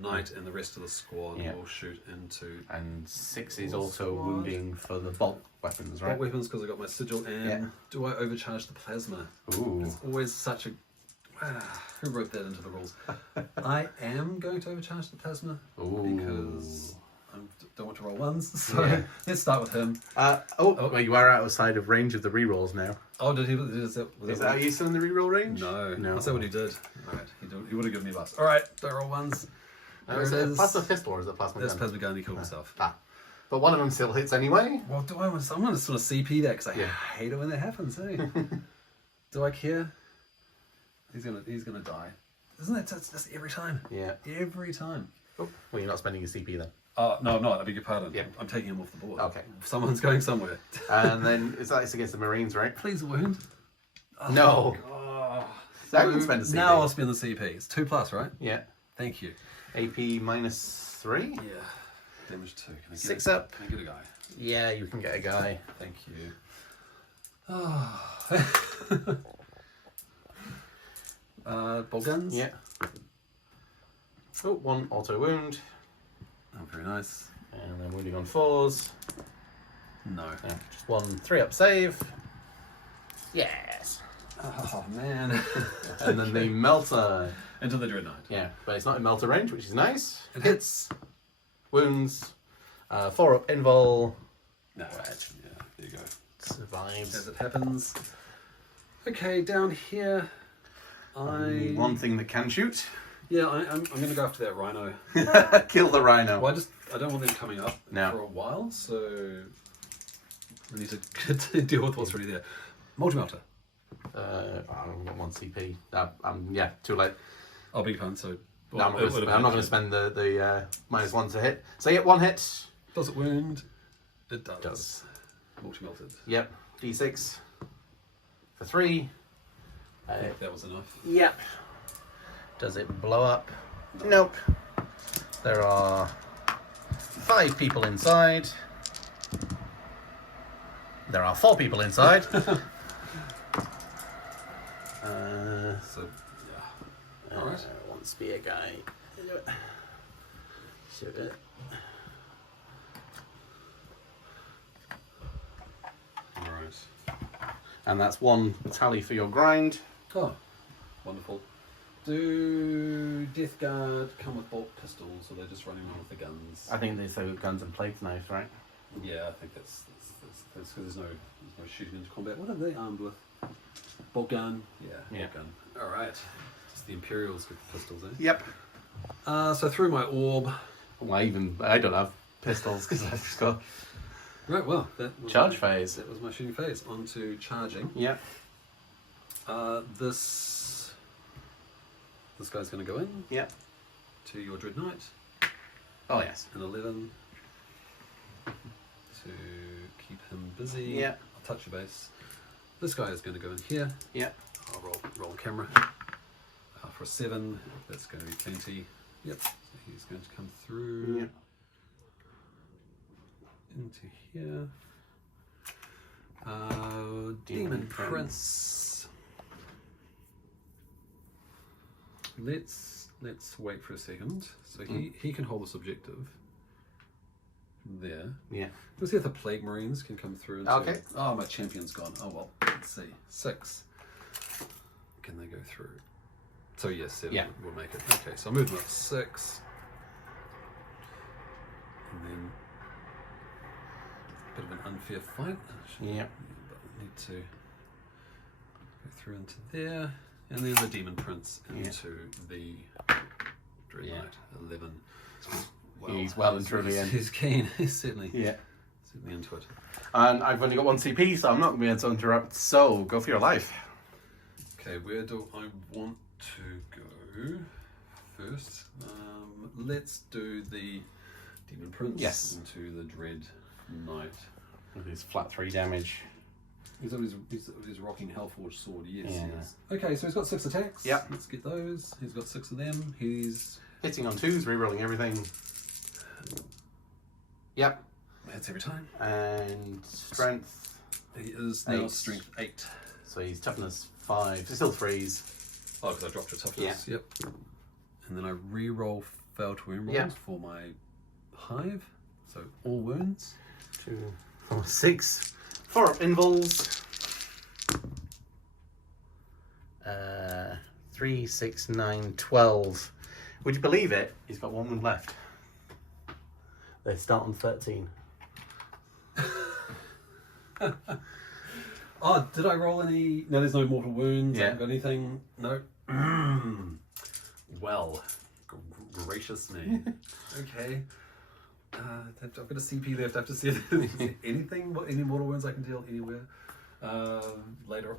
Knight, and the rest of the squad will shoot into. And 6 is also wounding for the bolt weapons, right? Bolt weapons because I got my sigil. And do I overcharge the plasma? Ooh. It's always such a. Who wrote that into the rules? I am going to overcharge the plasma because I don't want to roll 1s. So let's start with him. Well, you are outside of range of the rerolls now. Oh, did he? Is that how you still in the reroll range? No. No. That's not what he did. Alright, he would have given me a bus. Alright, don't roll 1s. Is it a plasma pistol or is it a plasma That's gun? plasma gun, he killed himself. But one of them still hits anyway. Well, do I want someone to sort of CP that? Because I hate it when that happens, eh? Do I care? He's gonna die. Isn't that just every time? Yeah. Every time. Oh, well, you're not spending your CP then. No, I'm not. I beg your pardon. Yeah. I'm taking him off the board. Okay. Someone's going somewhere. And then it's against the Marines, right? Please wound. Oh, No. Oh. Now you can spend the CP. Now I'll spend the CP. It's 2+, right? Yeah. Thank you. AP -3. Yeah. Damage 2. Can I get 6 up. Can I get a guy? Yeah, you can get a guy. Thank you. Oh. Ball guns? Yeah. Oh, 1 auto wound. Oh, very nice. And then wounding on 4s. No. Just 1 3-up save. Yes. Oh, man. And then the melter. Into the Dread Knight. Yeah, but it's not in melter range, which is nice. It hits. Wounds. 4-up invul. No. Yeah, there you go. Survives. As it happens. Okay, down here. One thing that can shoot. Yeah, I'm going to go after that rhino. Kill the rhino. Well, I don't want them coming up for a while, so we need to deal with what's already there. Multi-melter. I've got 1 CP. Yeah, too late. I'll be fun, so... No, I'm not going to spend the -1 to hit. So yeah, 1 hit. Does it wound? It does. Multi-melted. Yep. D6 for 3. I think that was enough. Yep. Does it blow up? Nope. There are 5 people inside. There are 4 people inside. So, yeah. Alright. 1 spear guy. Shoot it. Alright. And that's 1 tally for your grind. Oh, wonderful. Do Death Guard come with bolt pistols, or they're just running around with the guns? I think they say with guns and plague knives, right? Yeah, I think that's because there's no shooting into combat. What are they armed with? Bolt gun? Yeah, bolt gun. Alright. It's the Imperials with pistols, eh? Yep. So through my orb. Well, I don't have pistols because I've just got... Right, well, that was charge phase. That was my shooting phase. On to charging. Yep. This guy's going to go in. Yep. To your Dread Knight. Oh, yes. An 11. To keep him busy. Yep. I'll touch your base. This guy is going to go in here. Yep. I'll roll camera. For a 7, that's going to be plenty. Yep. So he's going to come through. Yep. Into here. Demon Prince. Let's wait for a second. So he can hold this objective. There. Yeah. Let's see if the Plague Marines can come through. Okay. Oh, my champion's gone. Oh well. Let's see. 6. Can they go through? So yes, 7 will make it. Okay, so I'll move them up 6. And then a bit of an unfair fight. Yeah. But we need to go through into there. And then the Demon Prince into the Dread Knight. 11. Well, he's well and truly in. He's keen. He's certainly into it. And I've only got 1 CP, so I'm not going to be able to interrupt. So go for your life. Okay, where do I want to go first? Let's do the Demon Prince into the Dread Knight. With his flat 3 damage. He's got his rocking Hellforged sword, yes. Okay, so he's got 6 attacks. Yep. Let's get those. He's got 6 of them. He's hitting on 2s, rerolling everything. Yep. That's every time. And strength. He is now strength 8. So he's toughness 5. So still 3s. Oh, because I dropped your toughness. Yep. And then I re-roll fail to wound rolls for my hive. So all wounds. 2, 4, 6. 4 up invuls. 3, 6, 9, 12. Would you believe it? He's got 1 wound left. They start on 13. Oh, did I roll any? No, there's no mortal wounds. Yeah. I haven't got anything. No. Well, gracious me. Okay. I've got a CP left. I have to see if there's anything, any mortal wounds I can deal anywhere. Later,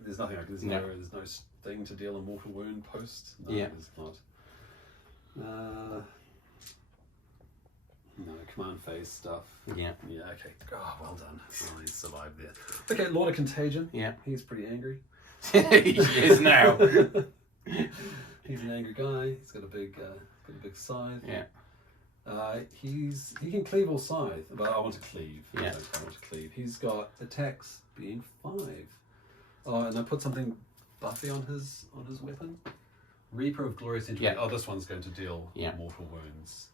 there's nothing I can. There's no thing to deal a mortal wound post. No, there's not. No, command phase stuff. Yeah. Yeah, okay. Oh, well done. Oh, he's survived there. Okay, Lord of Contagion. Yeah. He's pretty angry. He is now. He's an angry guy. He's got a big scythe. Yeah. He can cleave or scythe, but I want to cleave. Yeah. I want to cleave. He's got attacks being 5. Oh, and I put something buffy on his weapon. Reaper of Glorious Entry. Yeah. Oh, this one's going to deal Yeah. mortal wounds.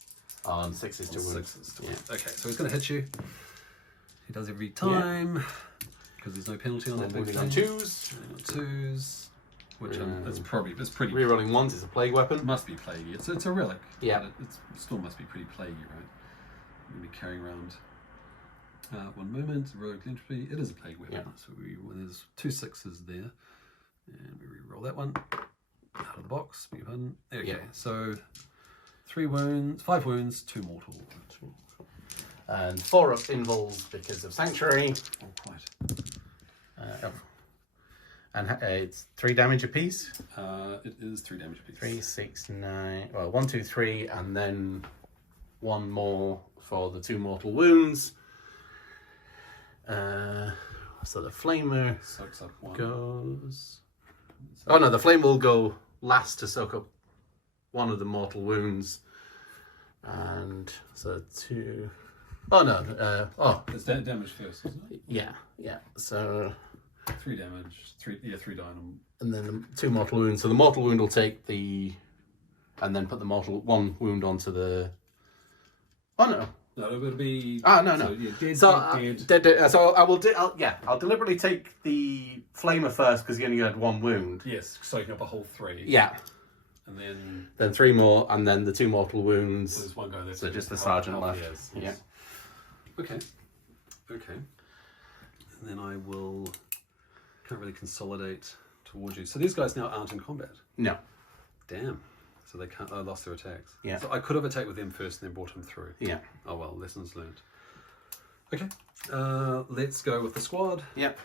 On 6s to wound. 6s to wound. Okay, so he's going to hit you. He does every time because there's no penalty on that big thing. On 2s. And on 2s, which it's pretty. Rerolling 1s is a plague weapon. Must be plaguey. It's a relic. Yeah. But it still must be pretty plaguey, right? You're going to be carrying around. 1 moment, rogue entropy. It is a plague weapon. Yeah. So there's 2 6s there, and we re-roll that one out of the box. Beg your pardon. Okay, so 3 wounds, 5 wounds, 2 mortal. And 4 up invuls because of Sanctuary. Oh, quite. And it's 3 damage apiece. It is 3 damage apiece. 3, 6, 9. Well, 1, 2, 3, and then 1 more for the 2 mortal wounds. So the flamer Soaks up 1. goes. Oh no, the flame will go last to soak up 1 of the mortal wounds. And so 2. Oh no. It's damage first, isn't it? Yeah. So 3 damage. 3 dynam. and then the 2 mortal wounds. So the mortal wound will take the, and then put the mortal 1 wound onto the. Oh no. No, it'll be. No. So, yeah, dead. So I'll deliberately take the flamer first because he only had 1 wound. Yes, soaking up a whole 3. Yeah. And then 3 more, and then the 2 mortal wounds. There's 1 guy there. So just the sergeant left. Yes. Yeah. Okay. And then I will. Can't really consolidate towards you. So these guys now aren't in combat. No. Damn. So they can't. I lost their attacks. Yeah. So I could have attacked with them first and then brought him through. Yeah. Oh well, lessons learned. Okay. Let's go with the squad. Yep.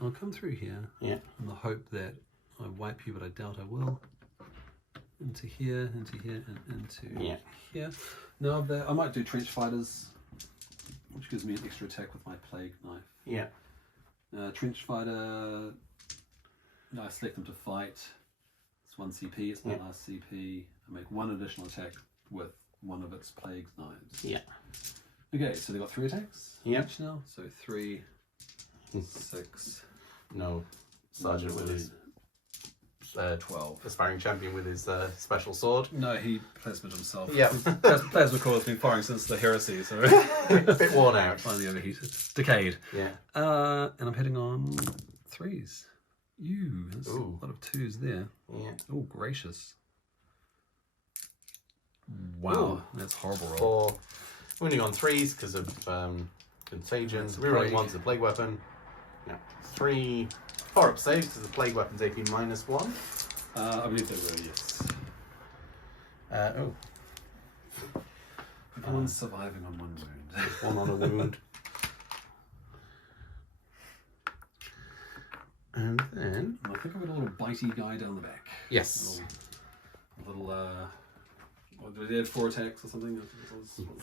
I'll come through here. Yeah. In the hope that I wipe you, but I doubt I will. Into here, and into here. Now I might do trench fighters, which gives me an extra attack with my plague knife. Yeah. Trench fighter. I select them to fight. It's 1 CP. It's my last CP. I make 1 additional attack with 1 of its plague knives. Yeah. Okay, so they got 3 attacks. Yeah. Each now. So 3, 6. No. Sergeant with his 12. aspiring champion with his special sword. No, he plasmid himself. Yeah. Plasma core has been firing since the heresy, so A bit worn out. finally overheated. Decayed. Yeah. And I'm hitting on 3s. There's a lot of 2s there. Yeah. Oh, gracious. Wow, that's horrible roll. 4. Wounding on 3s because of contagion. That's a Rerolling plague. 1's a plague weapon. Yeah. 3. 4 up saves because the plague weapon's AP -1. I believe they were, yes. Everyone's surviving on 1 wound. 1 on a wound. And then. I think I've got a little bitey guy down the back. Yes. A little what did he have 4 attacks or something?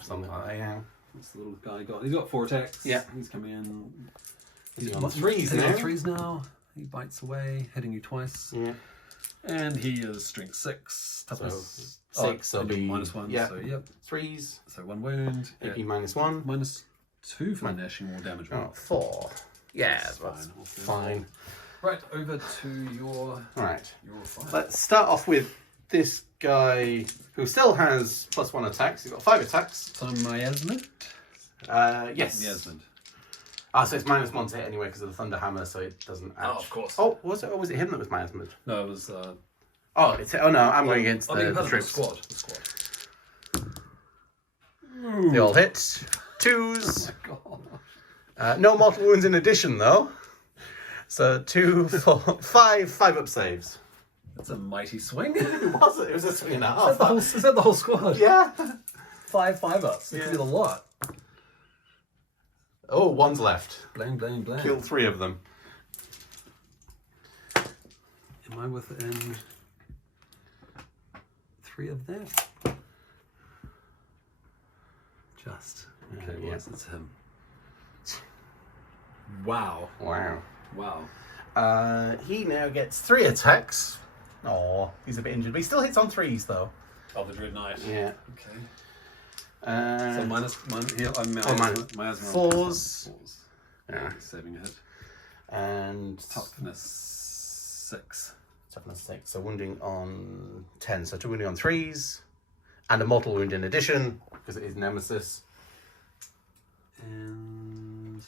Something like that, yeah. This little guy he's got 4 attacks. Yeah. He's coming in. He's on 3s He's now. on 3s now. He bites away, hitting you twice. Yeah. And he is strength 6. Toughness. So 6 will be -1. Yeah. So yep. 3s. So 1 wound. AP -1. -2 for gnashing more damage. Oh, 4. Yeah, That's that's fine. fine. Right, over to your Right. fight. Let's start off with this guy who still has +1 attacks. He's got 5 attacks. So Miasmid? Yes. Miasmid. So it's -1 to hit anyway because of the Thunder Hammer, so it doesn't add. Oh, of course. Oh, was it? Or was it him that was miasmed? No, it was. Oh, it's. Oh no, I'm going against the troops. The squad. They all hit. 2s. Oh my God. No mortal wounds in addition, though. So 2, 4, 5 up saves. That's a mighty swing. It was. It was a swing and a half. Is that the whole squad? Yeah. 5 5-ups. It could be a lot. Oh, one's left. Blang, blang, blang. Kill 3 of them. Am I within 3 of that? Just. Okay, well, yes, it's him. Wow. Wow. Wow. He now gets 3 attacks. Oh, he's a bit injured, but he still hits on 3s though. Oh, the Dread Knight. Yeah. Okay. So minus here. I'm minus 4s. Yeah. Saving a hit. And Toughness 6. Toughness 6. So wounding on 10. So 2 wounding on 3s. And a mortal wound in addition, because it is Nemesis. And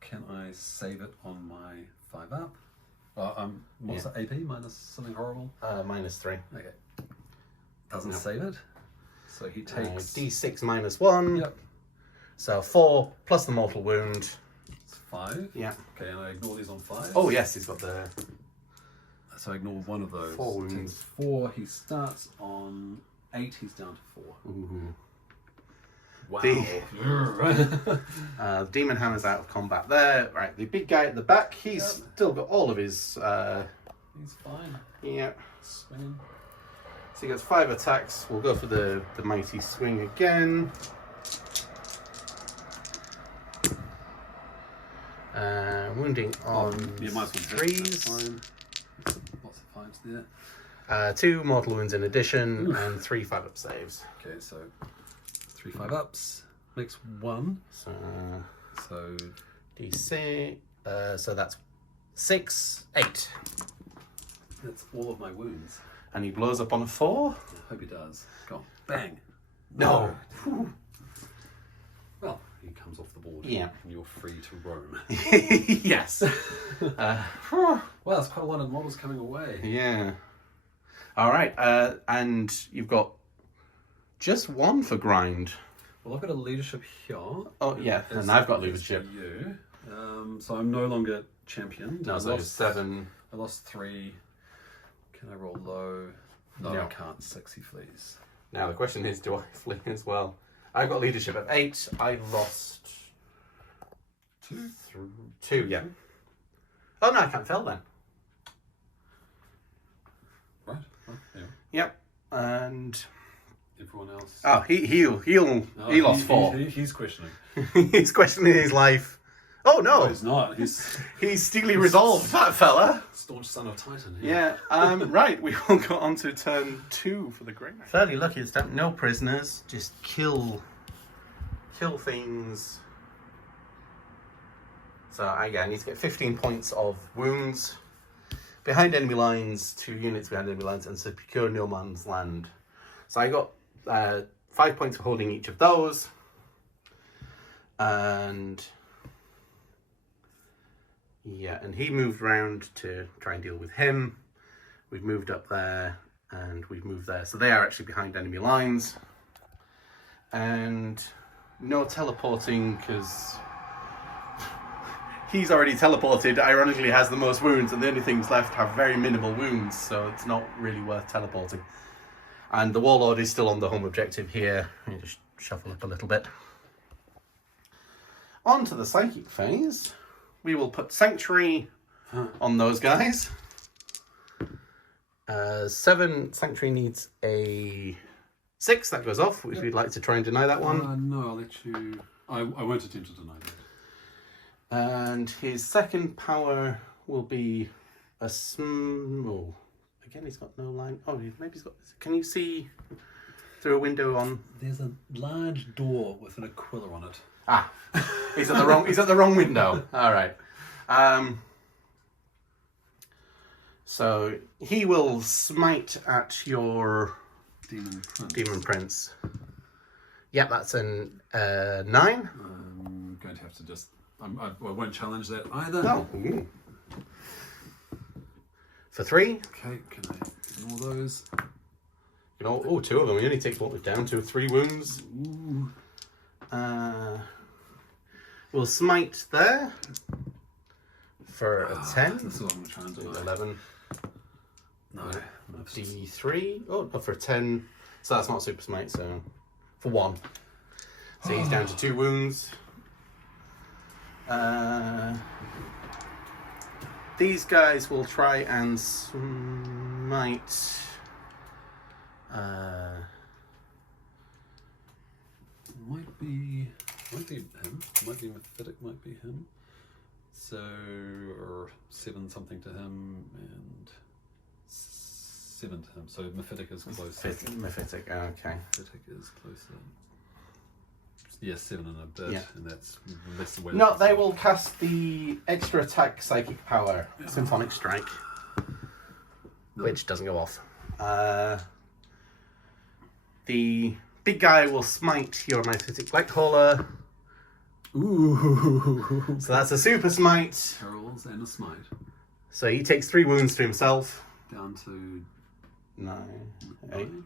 can I save it on my 5-up? What's the AP? Minus something horrible? Minus 3. Okay. Doesn't save it. So he takes D6 minus 1. Yep. So 4 plus the mortal wound. It's 5. Yeah. Okay, and I ignore these on 5. Oh yes, he's got the... So I ignore one of those. 4 wounds. Takes 4. He starts on 8. He's down to 4. Ooh. Wow. The Demon Hammer's out of combat there. Right, the big guy at the back, he's still got all of his... He's fine. Yeah. Swinging. So he gets 5 attacks. We'll go for the mighty swing again. Wounding on 3s. Lots of 5s there. 2 mortal wounds in addition, and 3 5-up saves. Okay, so 3 5-ups. Makes 1. So D6. So that's 6, 8. That's all of my wounds. And he blows up on a 4. I hope he does. Go on. Bang. No. Well, he comes off the board. Yeah. And you're free to roam. Yes. Well, that's quite a lot of models coming away. Yeah. All right. And you've got just 1 for grind. Well, I've got a leadership here. Oh, yeah. And I've got leadership. You. So I'm no longer champion. No, so 7. I lost 3. Can I roll low? No, I can't. 6, he flees. Now the question is, do I flee as well? I've got leadership at 8. I lost 2, yeah. Oh no, I can't fail then. Right. Oh, yeah. Yep. And everyone else. Oh, he lost 4. He's questioning. He's questioning his life. Oh no, he's not. He's steely resolved, that fella. Staunch son of Titan. Yeah. Right. We will go on to turn 2 for the Grey Knight. Fairly lucky this time. No prisoners. Just kill things. So I need to get 15 points of wounds behind enemy lines, 2 units behind enemy lines, and secure no man's land. So I got 5 points for holding each of those, and. Yeah, and he moved round to try and deal with him. We've moved up there, and we've moved there. So they are actually behind enemy lines. And no teleporting, because he's already teleported, ironically has the most wounds, and the only things left have very minimal wounds, so it's not really worth teleporting. And the Warlord is still on the home objective here. Let me just shuffle up a little bit. On to the Psychic phase. We will put Sanctuary on those guys. 7, Sanctuary needs a 6. That goes off, if you'd like to try and deny that one. No, I'll let you... I won't attempt to deny that. And his second power will be a again, he's got no line. Oh, maybe he's got... Can you see through a window on... There's a large door with an Aquila on it. Ah, he's at the wrong window. All right. So he will smite at your Demon Prince. Yep, that's a 9. I'm going to have to just... I won't challenge that either. No. Ooh. For 3. Okay, can I ignore those? You know, 2 of them. We only take what we're down to 3 wounds. Ooh. We'll smite there for a 10. This is what I'm trying to do. 11. No. D3. Oh, no, for 10. So that's not super smite, so for 1. So he's down to 2 wounds. These guys will try and smite. Might be him. Might be Mephitic. Might be him. So 7 something to him and 7 to him. So Mephitic is closer. Mephitic. Okay. Mephitic is closer. Yeah, 7 and a bit, Yeah. and that's the way. No, they will cast the extra attack psychic power, Symphonic Strike, which doesn't go off. The big guy will smite your Mephitic Blightcaller. Ooh. So that's a super smite. Perils and a smite. So he takes 3 wounds to himself. Down to 9, 8. 9.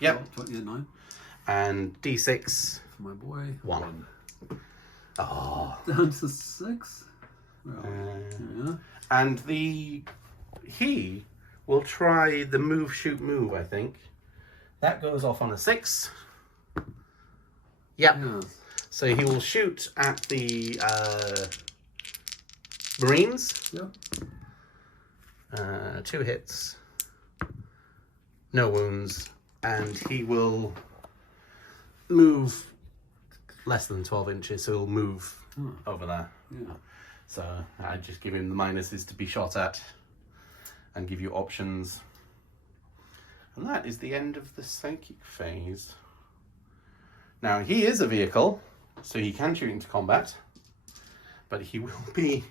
Yep. 9. And D6. For my boy. 1. Oh. Down to 6. Well, yeah. And he will try the move, shoot, move, I think. That goes off on a 6. Yep. Yeah. So he will shoot at the Marines. Yep. 2 hits. No wounds. And he will move less than 12 inches, so he'll move over there. Yeah. So I just give him the minuses to be shot at and give you options. And that is the end of the psychic phase. Now he is a vehicle, so he can shoot into combat, but he will be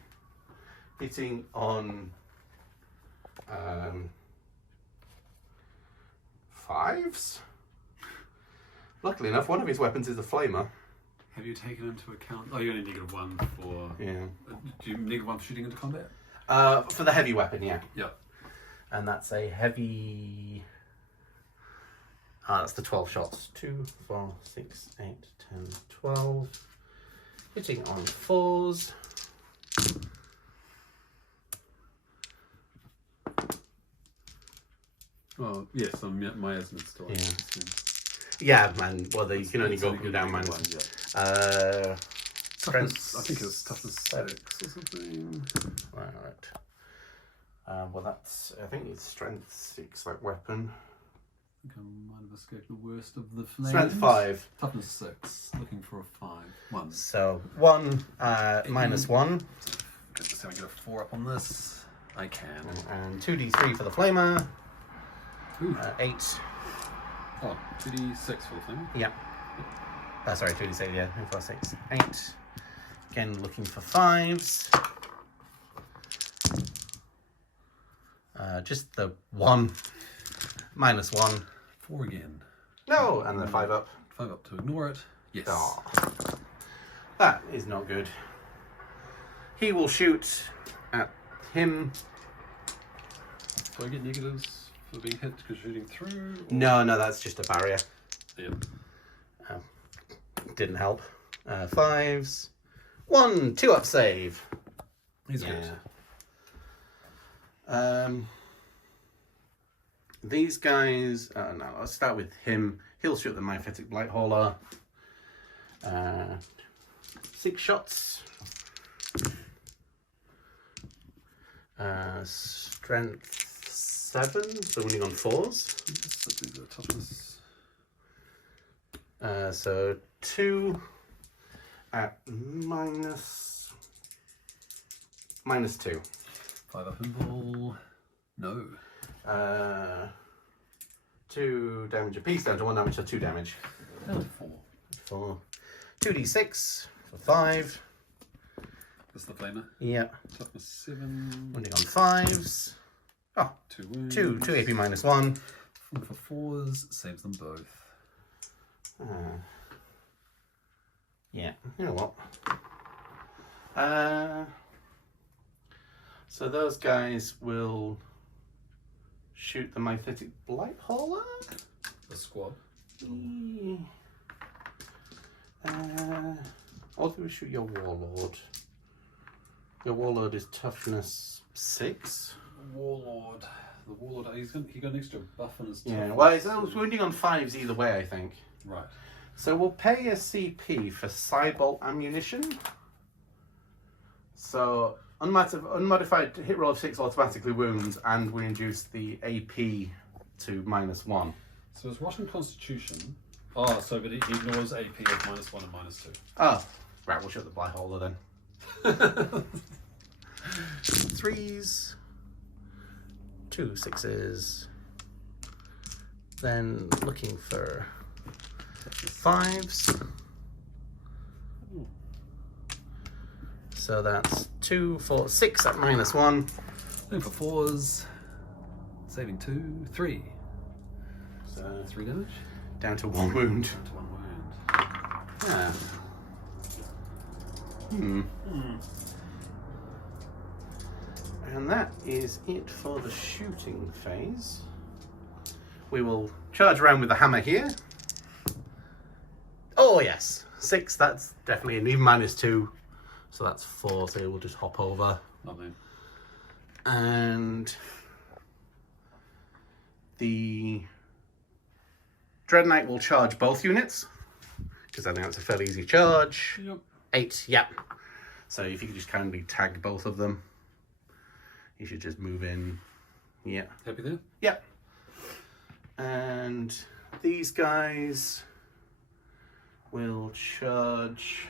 hitting on 5s. Luckily enough, one of his weapons is a flamer. Have you taken into account? Oh, you're only -1 for. Yeah. Do you -1 for shooting into combat? For the heavy weapon, yeah. Yep. And that's a heavy. That's the 12 shots. 2, 4, 6, 8, 10, 12. Hitting on 4s. Oh, yes, my Esmond's still on. Yeah, man. Well, you can only go up and down minus. Yeah. Strength. I think it was toughness 6 or something. Right. Well, that's. I think it's strength 6, like weapon. I think I might have escaped the worst of the flames. Strength 5. Toughness 6. Looking for a 5. 1. So 1 minus 1. Let's see if I get a 4 up on this. I can. And 2d3 for the flamer. 8. Oh, 2d6 for the flame. Yeah. Sorry, 2d6, yeah. 2, 4, 6, 8. Again, looking for 5s. Just the 1. Minus 1. 4 again. No, and then 5 up. 5 up to ignore it. Yes. Oh, that is not good. He will shoot at him. Do I get negatives for being hit because shooting through? Or? No, that's just a barrier. Yep. Didn't help. 5s. 1, 2 up save. He's good. These guys. No, I'll start with him. He'll shoot the Mephitic Blightcaller. 6 shots. Strength 7, so winning on 4s. Toughness. So 2 at minus 2. 5 up pinball. No. 2 damage apiece, down to 1 damage, so 2 damage. Down to 4. For 2d6 for 5. That's the flamer. Yeah. Toughness 7. Winning on 5s. Oh, 2 wounds. 2 AP minus 1. 4 for 4s. Saves them both. Yeah, you know what? So those guys will shoot the Mephitic Blightcaller. The squad. Or do we shoot your Warlord? Your warlord is toughness 6. Warlord. The warlord. He got an extra buff on his. Yeah. toughness. Well, it's wounding on 5s either way, I think. Right. So we'll pay a CP for Cybolt ammunition. So unmodified hit roll of 6 automatically wounds, and we reduce the AP to -1. So it's rotten constitution. Oh, so but it ignores AP of -1 and -2. Oh, right. We'll shut the black hole then. 3s, 2 6s. Then looking for 5s. So that's 2, 4, 6 at -1. Looking for 4s. Saving 2, 3. So 3 damage. down to 1 wound. Down to 1 wound. Yeah. And that is it for the shooting phase. We will charge around with the hammer here. Oh yes, 6, that's definitely an even -2. So that's 4, so we'll just hop over. Lovely. And the Dread Knight will charge both units, because I think that's a fairly easy charge. Yep. 8, yep. So if you could just kindly tag both of them, you should just move in. Yeah. Happy there? Yep. And these guys will charge.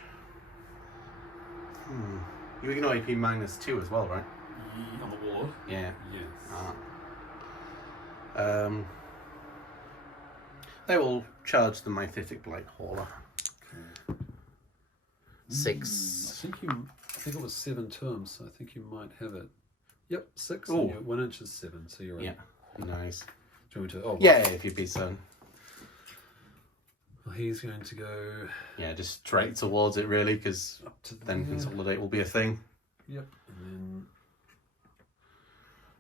You ignore AP -2 as well, right? On the warlord? Yeah. Yes. They will charge the Mythic Blade Hauler. Okay. 6. I think it was 7 terms, so I think you might have it. Yep, 6. Ooh. And you're 1 inch is 7, so you're Yeah. Nice. Do you want me to? Oh, Yeah, if you'd be so. Well, he's going to go. Yeah, just straight towards it, really, because Up to then there. consolidate will be a thing. Yep. And then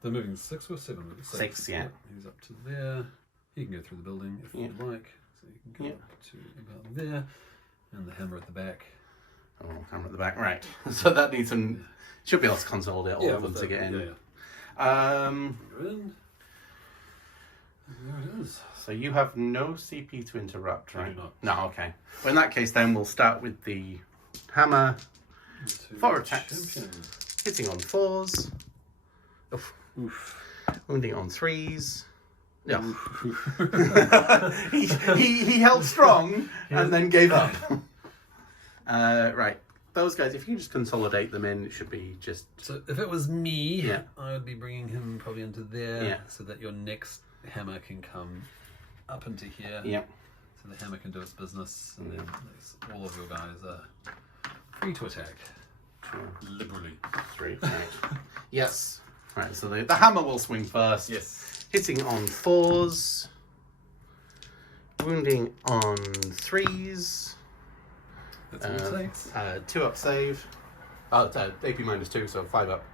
they're moving 6 or 7? 6, yeah. Yep, he's up to there. He can go through the building if you'd like. So you can go up to about there. And the hammer at the back. Oh, hammer at the back, right. So that needs some. Should be able to consolidate all of them to get in. Yeah. You're in. And there it is. So you have no CP to interrupt, I right? do not. No, okay. Well, in that case, then we'll start with the hammer. Into 4 attacks. champion. Hitting on 4s. Oof. Oof. Wounding on 3s. Yeah. he held strong and then gave up. Right. Those guys, if you just consolidate them in, it should be just... So if it was me, Yeah. I would be bringing him probably into there, Yeah. so that your next hammer can come up into here. Yep. So the hammer can do its business, and then all of your guys are free to attack. Liberally. 3. Right. Yes. Right, so the hammer will swing first. Yes. Hitting on 4s. Wounding on 3s. That's all it takes. 2 up save. Oh, it's, AP -2, so 5 up.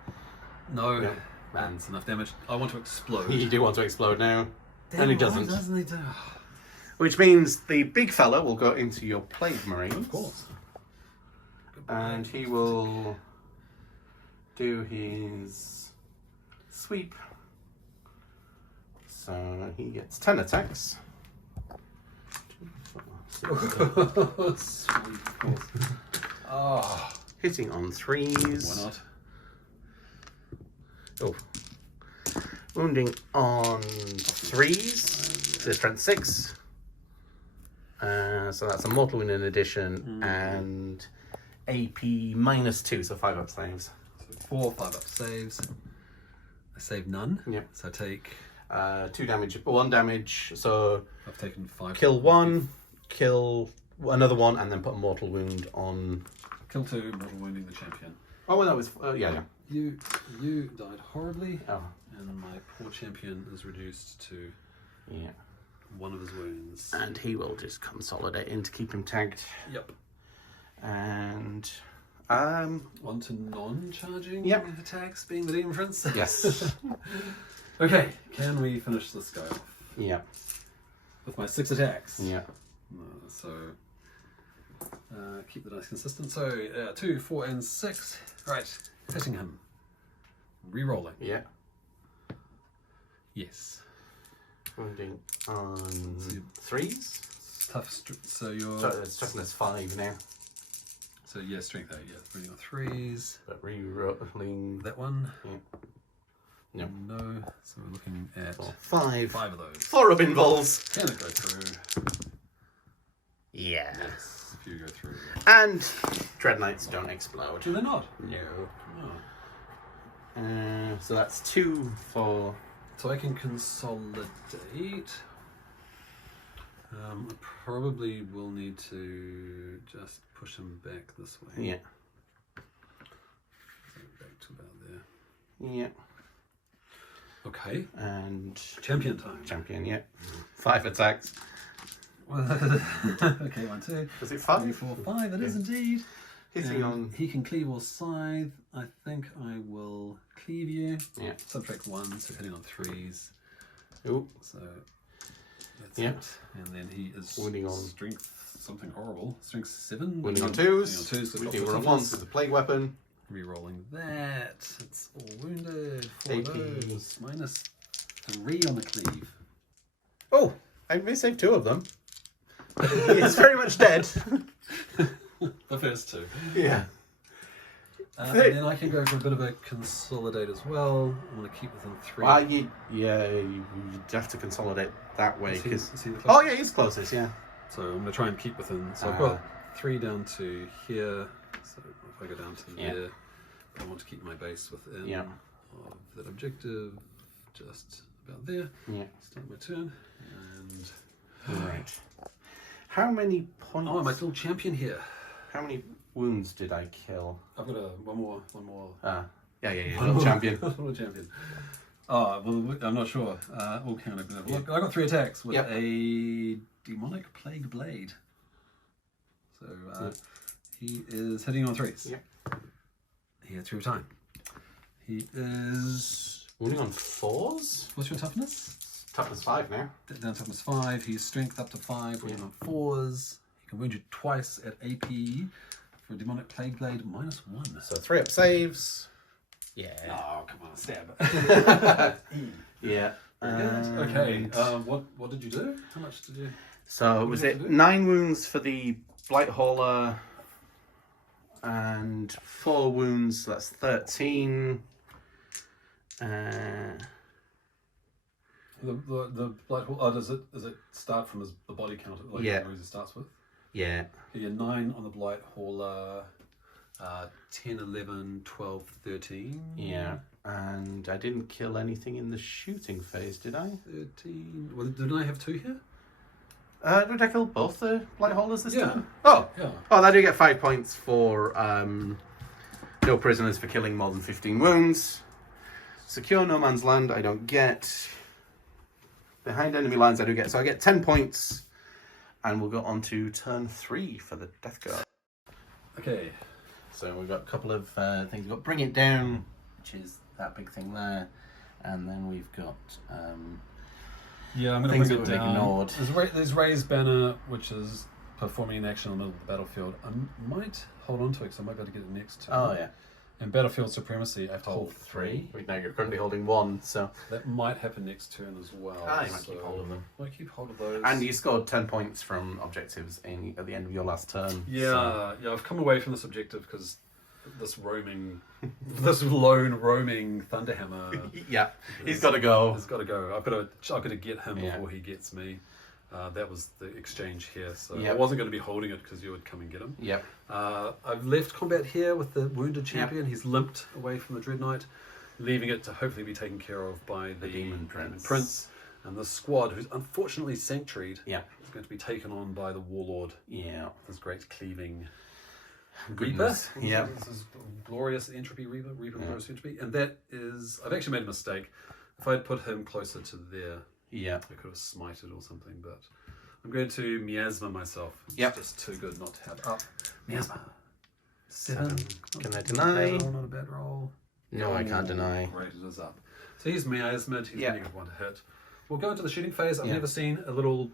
No. Yeah. That's enough damage. I want to explode. You do want to explode now. Damn, and he why doesn't. Doesn't he do? Which means the big fella will go into your Plague Marines. Of course. And he will do his sweep. So he gets 10 attacks. 2, 4, 6, Sweet. Oh. hitting on 3s. Why not? Oh. Wounding on 3s. So strength 6. So that's a mortal wound in addition, and AP -2, so 5 up saves. So 4 5-up saves. I save none. Yep. So I take. 2 damage, 1 damage. So I've taken 5. kill 1, kill another 1, and then put a mortal wound on. Kill 2, mortal wounding the champion. Oh, well, that was yeah. You died horribly, Oh, and my poor champion is reduced to yeah. 1 of his wounds. And he will just consolidate in to keep him tagged. Yep. And On to non-charging Yep. attacks, being the Demon Prince. yes, Okay, can we finish this guy off yeah, with my 6 attacks? yeah. So Keep the dice consistent. So 2, 4, and 6. Right, hitting him. Re-rolling. Yeah. Yes. Wounding on 3s. Tough. So you're. So it's toughness 5 now. So yeah, strength 8. Yeah, wounding on 3s. But re-rolling. That one. Yeah. No. So we're looking at 5. 5 of those. 4 up involves. Can it go through? Yeah. Yes. If you go through. And Dread Knights don't explode. Do they not? No. Oh. So that's 2 for. So I can consolidate. I probably will need to just push him back this way. Yeah. So back to about there. Yeah. Okay. And Champion time. champion, yeah. 5 attacks. Okay, 1, 2. Was it 3, 5? 4, 5. It is indeed. Hitting And on. he can cleave or scythe. I think I will cleave you. Yeah. Subtract 1, so hitting on 3s. Oh. So that's Yeah. it. And then he is Wounding on. strength something horrible. Strength 7. Wounding on 2s. Wounding on 2s. So Wounding got on toughness. 1s is a plague weapon. Re-rolling that. It's all wounded. 4 AP. of those. Minus 3 on the cleave. Oh, I may save 2 of them. It's very much dead. The first 2. Yeah. And then I can go for a bit of a consolidate as well. I'm going to keep within 3. Well, you'd have to consolidate that way. Is he Because the oh, yeah, he's closest, yeah. So I'm going to try and keep within. So I've got 3 down to here. So if I go down to there, I want to keep my base within of that objective. Just about there. Yeah. Start my turn. And Right. How many points? oh, I'm a little champion here. How many wounds did I kill? I've got one more. Yeah. Little champion. Little champion. Oh, well, I'm not sure. We'll count it. Look, I got 3 attacks with a demonic plague blade. So he is hitting on 3s. Yep. He had 3 of time. He is Wounding on 4s? What's your toughness? Toughness 5 now. Down to toughness 5. He's strength up to 5. Wounding on 4s. He can wound you twice at AP for a demonic plague blade minus 1. So 3 up saves. Yeah. Oh, come on, stab. Yeah. Okay. What did you do? How much did you? So was it 9 wounds for the Blight Hauler and 4 wounds, so that's 13. The Blight Hauler, does it start from the body count like Yeah. the numbers it starts with? Yeah. So you're 9 on the Blight Hauler, 10, 11, 12, 13. Yeah. And I didn't kill anything in the shooting phase, did I? 13. Well, didn't I have 2 here? Did I kill both the Blight Haulers this Yeah. time? Oh. Yeah. Oh, I do get 5 points for no prisoners for killing more than 15 wounds. Secure no man's land, I don't get. Behind enemy lines, I do get. So I get 10 points. And we'll go on to turn 3 for the Death Guard. Okay. So we've got a couple of things. We've got Bring It Down, which is that big thing there. And then we've got Yeah, I'm going things to that bring it were down. ignored. There's Raised Banner, which is performing an action in the middle of the battlefield. I might hold on to it because I might be able to get it next turn. Oh, yeah. And Battlefield Supremacy, I have to hold 3. Now you're currently holding 1, so... That might happen next turn as well. You might keep hold of them. Might keep hold of those. And you scored 10 points from objectives at the end of your last turn. Yeah, I've come away from this objective because this lone roaming Thunderhammer. Yeah, he's got to go. He's got to go. I've got to get him before he gets me. That was the exchange here, so I wasn't going to be holding it because you would come and get him. Yep. I've left combat here with the wounded champion. He's limped away from the Dread Knight, leaving it to hopefully be taken care of by the Demon Prince. And the squad, who's unfortunately sanctuaried, is going to be taken on by the Warlord. Yeah. This great cleaving Goodness. Reaper. Yeah. This is glorious entropy Reaper. Glorious entropy. And that is... I've actually made a mistake. If I'd put him closer to there... Yeah. I could have smited or something, but I'm going to miasma myself. It's just too good not to have up. Miasma. 7. Can I deny? Not a bad roll. No, I can't deny. Great, it is up. So he's miasmed. He's going to get 1 to hit. We'll go into the shooting phase. I've never seen a little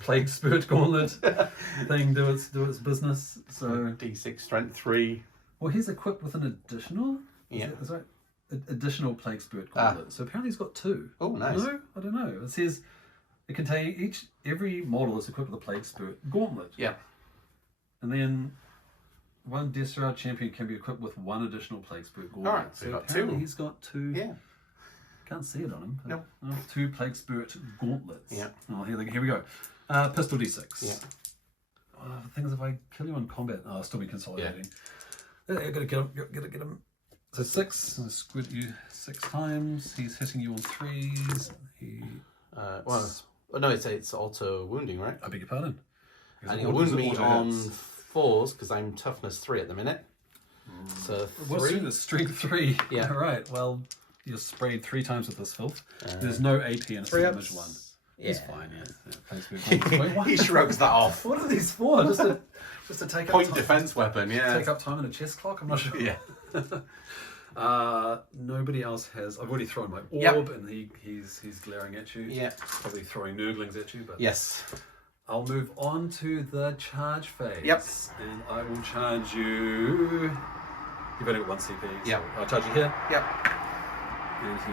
Plague Spirit Gauntlet thing do its business. So D6 strength 3. well, he's equipped with an additional. Yeah. Is that additional Plague Spirit Gauntlet? So apparently he's got 2. Oh, nice. No, I don't know. It says it contain every model is equipped with a Plague Spirit Gauntlet. Yeah. And then one Death Star champion can be equipped with 1 additional Plague Spirit Gauntlet. Alright, so apparently 2. he's got 2. Yeah. Can't see it on him. Nope. 2 Plague Spirit Gauntlets. Yeah. Oh, here we go. Pistol D6. Yeah. The thing is, if I kill you in combat, I'll still be consolidating. Yeah. I gotta get him. So 6. I squid you 6 times. He's hitting you on 3s. No, it's auto wounding, right? I beg your pardon. And he'll wound me on 4s because I'm toughness 3 at the minute. So 3. What's strength 3? Yeah. All right. Well, you're sprayed 3 times with this filth. There's no AP and it's a damage 1. Yeah. He's fine. Yeah. He shrugs that off. What are these for? Just to take up Point time. defense weapon, yeah. Take up time in a chess clock? I'm not sure. Yeah. Nobody else has. I've already thrown my orb, and he's glaring at you. Yeah. Probably throwing nurglings at you, but Yes. I'll move on to the charge phase. Yep. And I will charge you. You've only got 1 CP. So Yep. I'll charge you here. Yep. And he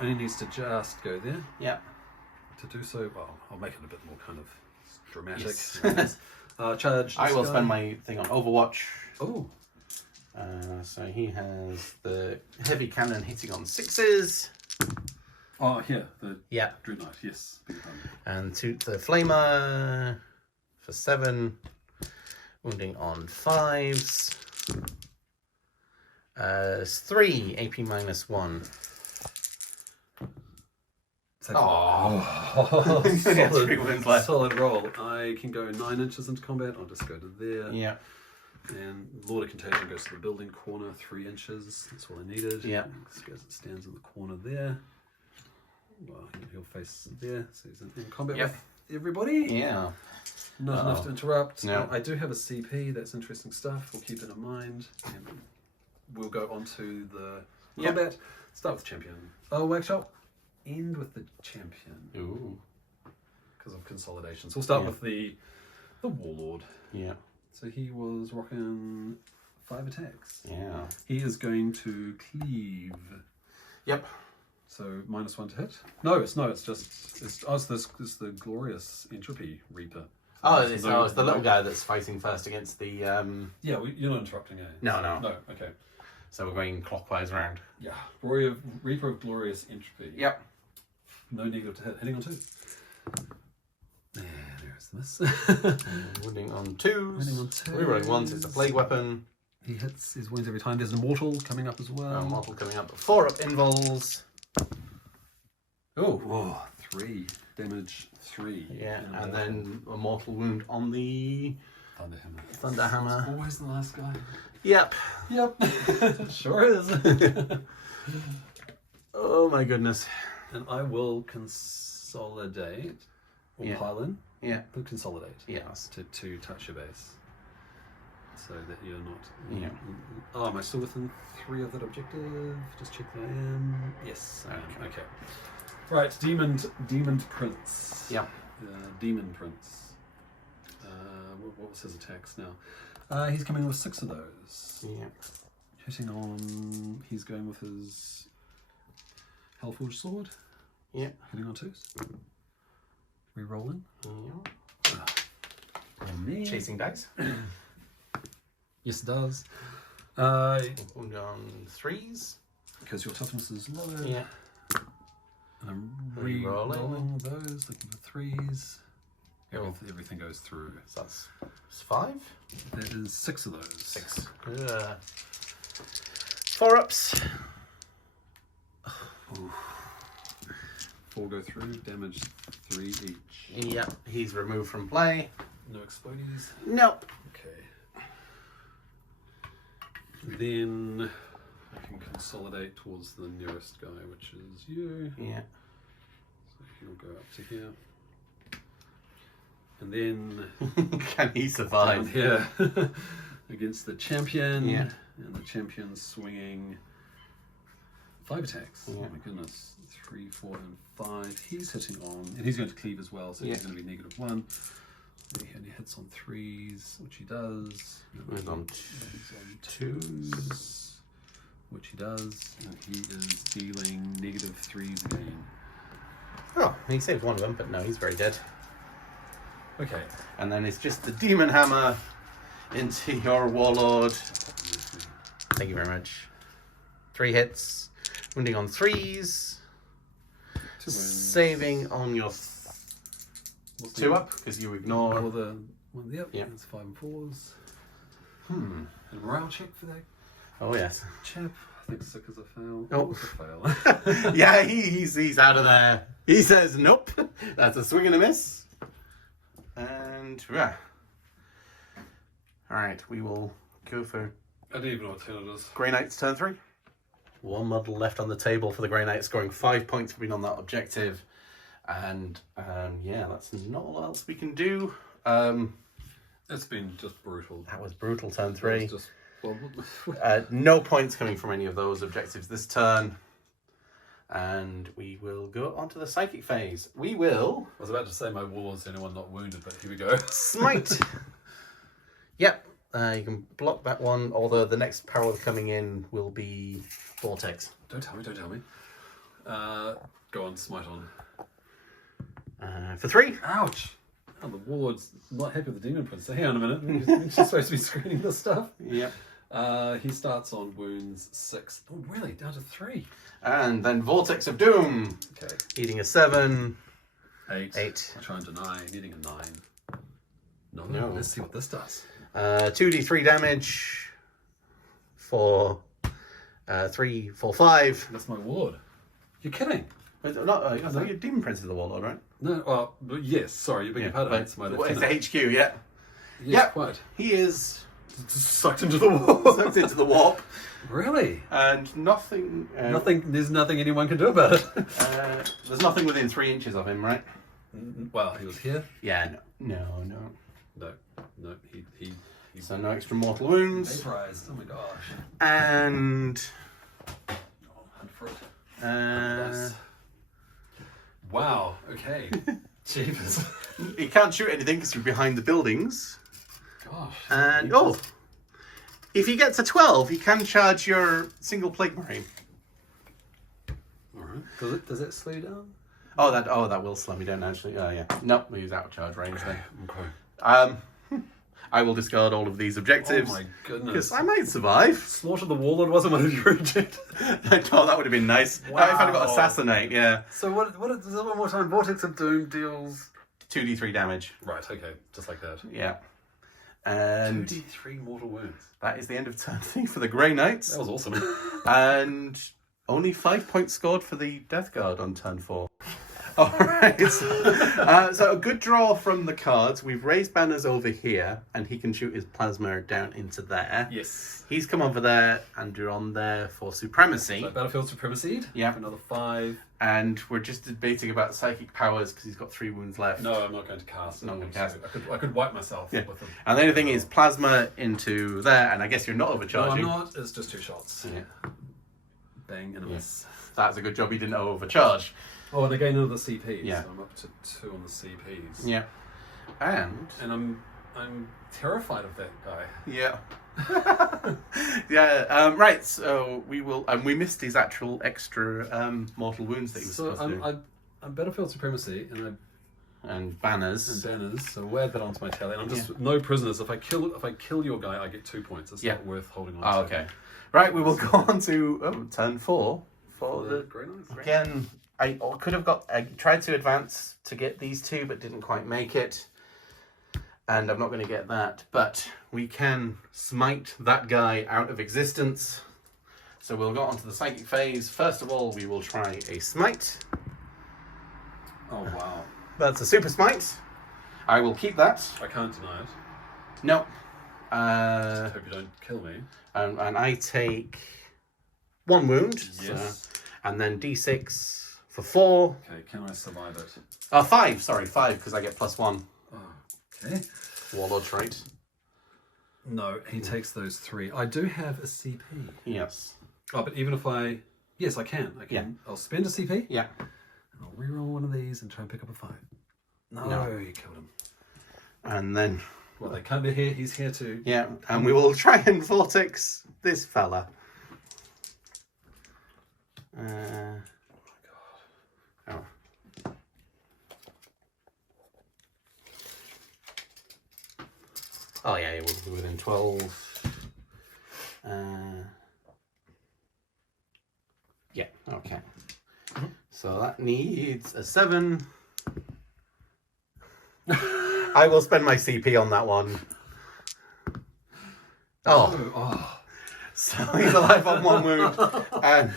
only needs to just go there. Yep. To do so, well, I'll make it a bit more kind of dramatic. Yes. Charge. I will guy. spend my thing on Overwatch. Oh. So he has the heavy cannon hitting on 6s. Oh, here. The Yeah. Dreadnought, yes. And the Flamer for 7. Wounding on 5s. 3 AP minus 1. Oh, Yeah, 3 wounds left. solid roll. I can go 9 inches into combat. I'll just go to there. Yeah. And Lord of Contagion goes to the building corner, 3 inches. That's all I needed. Yeah. As it stands in the corner there. Well, he'll face there. So he's in combat Yep. with everybody. Yeah. Not enough to interrupt. No. I do have a CP. That's interesting stuff. We'll keep it in mind. And we'll go on to the combat. Start with champion. Oh, actually, I'll end with the champion. Ooh. Because of consolidation. So we'll start Yeah. with the warlord. Yeah. So he was rocking 5 attacks. Yeah. He is going to cleave. Yep. So -1 to hit. No, it's the glorious entropy reaper. It's the little guy that's fighting first against the. Yeah, you're not interrupting, eh? No. No. Okay. So we're going clockwise round. Yeah, reaper of glorious entropy. Yep. No negative to hit. Hitting on 2. There's this. Wounding on 2s. Wounding on 2s. Rerolling 1s. It's a plague weapon. He hits his wounds every time. There's a mortal coming up as well. Mortal coming up. 4 up invols. Oh, 3 damage. 3. Yeah, and then a mortal wound on the Thunderhammer. It's always the last guy. Yep. Sure is. Oh my goodness. And I will consolidate. Or pile in. Yeah. But consolidate. Yes. To touch your base. So that you're not. Yeah. Oh, am I still within 3 of that objective? Just check that I am. Yes, I am. Okay. Right, Demon Prince. Yeah. Demon Prince. What was his attacks now? He's coming with 6 of those. Yeah. Hitting on. He's going with his Hellforged Sword. Yeah. Hitting on 2s. Re-rolling. Yeah. Chasing dice. Yes, it does. Wound on 3s. Because your toughness is low. Yeah. And I'm re-rolling those, looking for 3s. Everything goes through. So that's 5? That is 6 of those. 6. 4 ups. Ooh. 4 go through, damage 3 each. Yeah, he's removed from play. No explodies. Nope. Okay. Then I can consolidate towards the nearest guy, which is you. Yeah. So he'll go up to here. And then can he survive? down here against the champion. Yeah. And the champion's swinging 5 attacks. Yeah. Oh my goodness. 3, 4, and 5. He's hitting on, and he's going to cleave as well, so he's going to be -1. He only hits on 3s, which he does. He's on 2s, which he does, and he is dealing -3s again. Oh, he saved one of them, but no, he's very dead. Okay. And then it's just the Demon Hammer into your Warlord. Thank you very much. 3 hits, wounding on 3s, 2 wounds. saving on your 2 up because you ignore. Or the one, yep. It's 5 and 4s. And a morale check for that Oh yes. chap. I think 6 is a fail. Oh. It's a fail. Yeah, he's out of there. He says nope. That's a swing and a miss. And yeah. All right, we will go for I don't even know what turn it is. Grey Knight's turn 3. 1 model left on the table for the Grey Knight, scoring 5 points for being on that objective. And yeah, that's not all else we can do. It's been just brutal. That was brutal, turn 3. It's just, well, No points coming from any of those objectives this turn. And we will go on to the psychic phase. We will I was about to say my Warlord's the only one not wounded, but here we go. smite. Yep, you can block that one, although the next power coming in will be Vortex. Don't tell me. Go on, smite on. For 3. Ouch! Oh, the Warlord's not happy with the Demon Prince. So hang on a minute. She's supposed to be screening this stuff. Yep. He starts on wounds 6. Oh, really? Down to 3. And then Vortex of Doom. Okay. Eating a 7. 8. 8. I try and deny. Needing a 9. No. Let's see what this does. 2d3 damage for 3, 4, 5. That's my Warlord. You're kidding? I thought your Demon Prince is the Warlord, right? No, well, but yes, sorry, you're being part of it. It's the HQ, yeah. Yeah, quite. He is Sucked into the wall. sucked into the warp. Really? And nothing... There's nothing anyone can do about it. There's nothing within 3 inches of him, right? Well, he was here. Yeah, no. No, he So no extra mortal wounds. vaporized. Oh my gosh. And... Hunt for it. Nice. Wow, okay. Jeepers. He can't shoot anything because you're behind the buildings. Gosh. And, if he gets a 12, he can charge your single Plague Marine. Alright. Does it slow you down? Oh, that will slow me down, actually. Oh, yeah. Nope, he's out of charge range then. Okay. I will discard all of these objectives. Oh my goodness. Because I might survive. Slaughter the Warlord wasn't one of your rejected. I thought that would have been nice. Wow. If I'd got Assassinate, yeah. So what is that one more time? Vortex of Doom deals... 2d3 damage. Right, okay. Just like that. Yeah. And 2d3 mortal wounds. that is the end of turn 3 for the Grey Knights. That was awesome. And only 5 points scored for the Death Guard on turn 4. All right. So a good draw from the cards. We've raised banners over here, and he can shoot his plasma down into there. Yes. He's come over there, and you're on there for supremacy. So Battlefield Supremacy. Yeah. For another 5. And we're just debating about psychic powers because he's got 3 wounds left. No, I'm not going to cast. Not going to cast. I could wipe myself with them. And the only thing is plasma into there, and I guess you're not No, overcharging. I'm not. It's just 2 shots. Yeah. Bang and a miss. That's a good job you didn't overcharge. Oh, and again another CPs. Yeah. So I'm up to 2 on the CPs. Yeah. And I'm terrified of that guy. yeah. Yeah. Right. So we will. We missed his actual extra mortal wounds that he was supposed to do. I'm Battlefield Supremacy And banners. and banners. So wear that onto my tally. And I'm just no prisoners. If I kill your guy, I get 2 points. It's not worth holding on to. Oh, okay. Right. We will go on to turn 4 for the Grey Knights. again. I could have I tried to advance to get these 2, but didn't quite make it. And I'm not going to get that. But we can smite that guy out of existence. So we'll go on to the psychic phase. First of all, we will try a smite. Oh wow. That's a super smite. I will keep that. I can't deny it. No. I hope you don't kill me. And I take 1 wound. Yes. And then d6 for 4. Okay, can I survive it? 5. Sorry, 5 because I get +1. Oh, okay. Warlord trait. No, he takes those 3. I do have a CP. Yes. Oh, but even if I Yes, I can. I'll spend a CP. Yeah. And I'll reroll one of these and try and pick up a 5. No, you killed him. And then... Well, they can't be here. He's here too. Yeah, and we will try and vortex this fella. Oh my god. Oh. Oh yeah, we'll be within 12. Yeah, okay. So that needs a 7. I will spend my CP on that one. Oh. So he's alive on 1 wound. And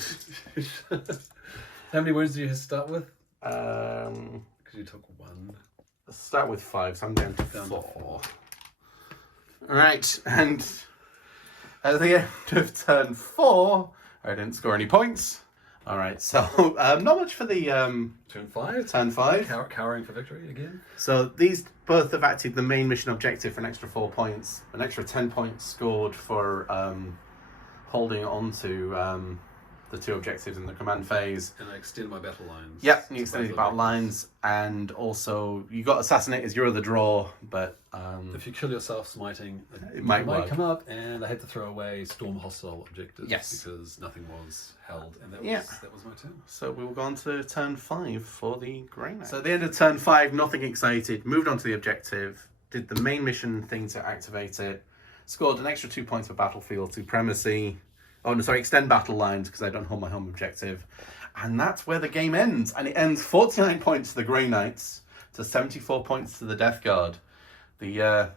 how many wounds do you start with? Because you took 1. Let's start with 5, so I'm down to 4. Right, and at the end of turn 4, I didn't score any points. All right, so not much for the turn 5. Turn 5. Cowering for victory again. So these both have acted the main mission objective for an extra 4 points, an extra 10 points scored for holding on to the 2 objectives in the command phase. And I extend my battle lines. Yep, you extended your battle lines, and also you got assassinate as your other draw, but if you kill yourself smiting, it might come up, and I had to throw away storm hostile objectives because nothing was held, and that was my turn. So we will go on to turn 5 for the Grey Knight. So at the end of turn 5, nothing excited, moved on to the objective, did the main mission thing to activate it, scored an extra 2 points for battlefield supremacy. Oh, no, sorry, extend battle lines because I don't hold my home objective. And that's where the game ends. And it ends 49 points to the Grey Knights to 74 points to the Death Guard. The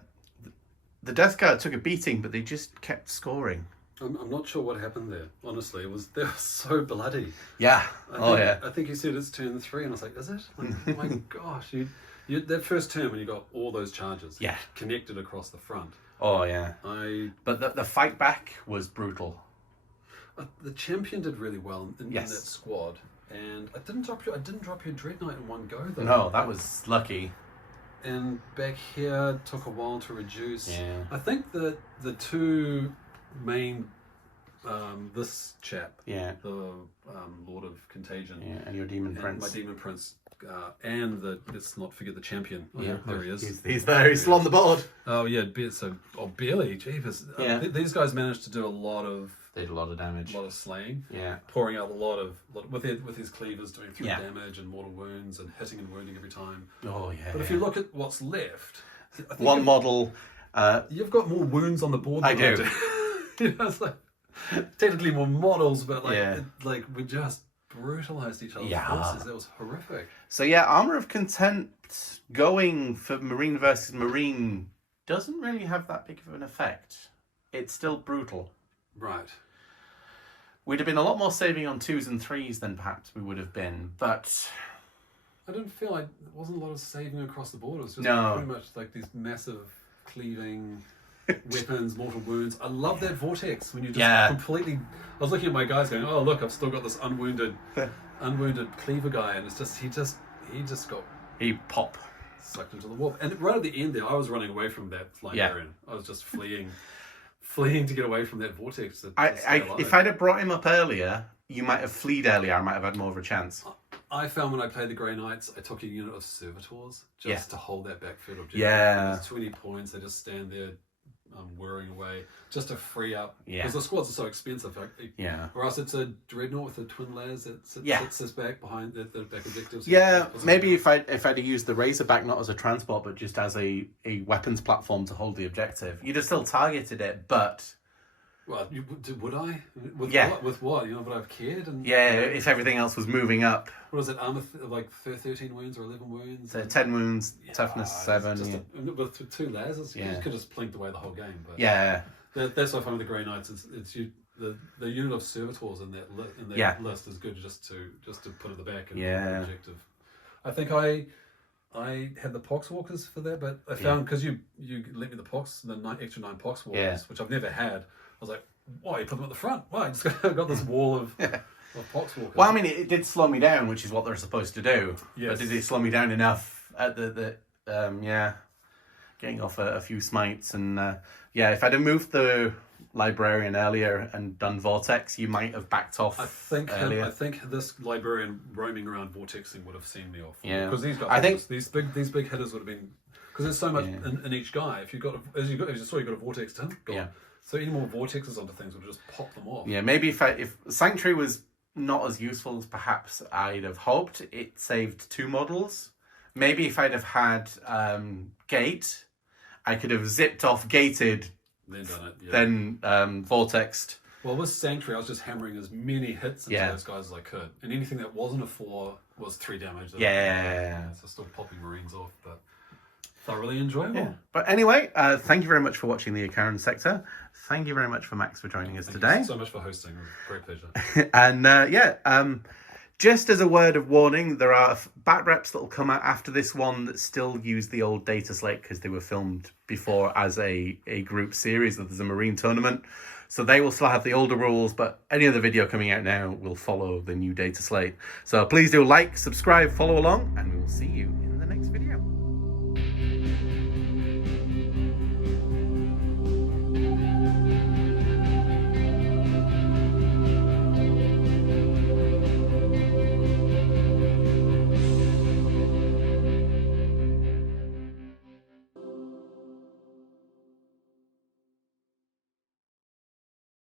Death Guard took a beating, but they just kept scoring. I'm not sure what happened there, honestly. They were so bloody. Yeah. I think you said it's turn 3, and I was like, is it? Like, oh my gosh. You that first turn when you got all those charges connected across the front. Oh, yeah. But the fight back was brutal. The champion did really well in that squad, and I didn't drop your Dread Knight in one go though. No, that was lucky. And back here took a while to reduce. Yeah. I think that the 2 main, this chap, the Lord of Contagion, and your Demon Prince, my Demon Prince, and let's not forget the champion. Oh, yeah, there he is. He's there. He's still on the board. Oh yeah, barely. Jeepers. Yeah. These guys managed to do a lot of. They did a lot of damage. A lot of slaying. Yeah. Pouring out a lot of with his cleavers doing 3 damage and mortal wounds and hitting and wounding every time. Oh yeah. But if you look at what's left, I think one model. You've got more wounds on the board. I do. It's like technically more models, but we just brutalized each other's forces. That was horrific. So yeah, Armor of Contempt going for Marine versus Marine doesn't really have that big of an effect. It's still brutal. Right. We'd have been a lot more saving on 2s and 3s than perhaps we would have been, but I didn't feel like there wasn't a lot of saving across the board. It was just pretty much like these massive cleaving weapons, mortal wounds. I love that vortex when you just completely. I was looking at my guys going, "Oh look, I've still got this unwounded cleaver guy," and it's just he pop sucked into the warp. And right at the end there, I was running away from that flying Icaran. I was just fleeing to get away from that vortex. If I'd have brought him up earlier, you might have fleed earlier. I might have had more of a chance. I found when I played the Grey Knights, I took a unit of servitors just to hold that backfield objective. Yeah. There's 20 points. They just stand there whirring away just to free up. Because the squads are so expensive. Or else it's a Dreadnought with the twin layers that sits back behind the back objectives. Yeah, maybe if I'd used the Razorback not as a transport but just as a weapons platform to hold the objective, you'd have still targeted it, but... Well, would I? With what? Would I have cared? And if everything else was moving up. What is it? Armor 13 wounds or 11 wounds? So 10 wounds, toughness 7. With 2 lasers, you could have just plinked away the whole game. But that's what I find with the Grey Knights. It's the unit of servitors in that list is good just to put at the back and the objective. I think I had the Poxwalkers for that, but I found because you let me the extra 9 Poxwalkers, which I've never had. I was like, why you put them at the front? Why? I just got this wall of Poxwalkers. Well, I mean, it did slow me down, which is what they're supposed to do. Yes. But did it slow me down enough at the getting off a few smites. And yeah, if I'd have moved the librarian earlier and done Vortex, you might have backed off earlier. I think this librarian roaming around vortexing would have seen me off. Yeah, because these guys, these big hitters would have been, because there's so much in each guy. If you've got as you saw, you've got a vortex to him. Yeah. So any more vortexes onto things would just pop them off. Yeah, maybe if Sanctuary was not as useful as perhaps I'd have hoped, it saved 2 models. Maybe if I'd have had Gate, I could have zipped off Gated, then done it. Yeah. Then Vortexed. Well, with Sanctuary, I was just hammering as many hits into those guys as I could, and anything that wasn't a 4 was 3 damage. So still popping Marines off, but thoroughly enjoyable. Yeah. But anyway, thank you very much for watching the Icaran sector. Thank you very much for Max for joining us today. Thank you so much for hosting. It was a great pleasure. And just as a word of warning, there are bat reps that will come out after this one that still use the old data slate because they were filmed before as a group series. There's a Marine tournament. So they will still have the older rules, but any other video coming out now will follow the new data slate. So please do like, subscribe, follow along, and we will see you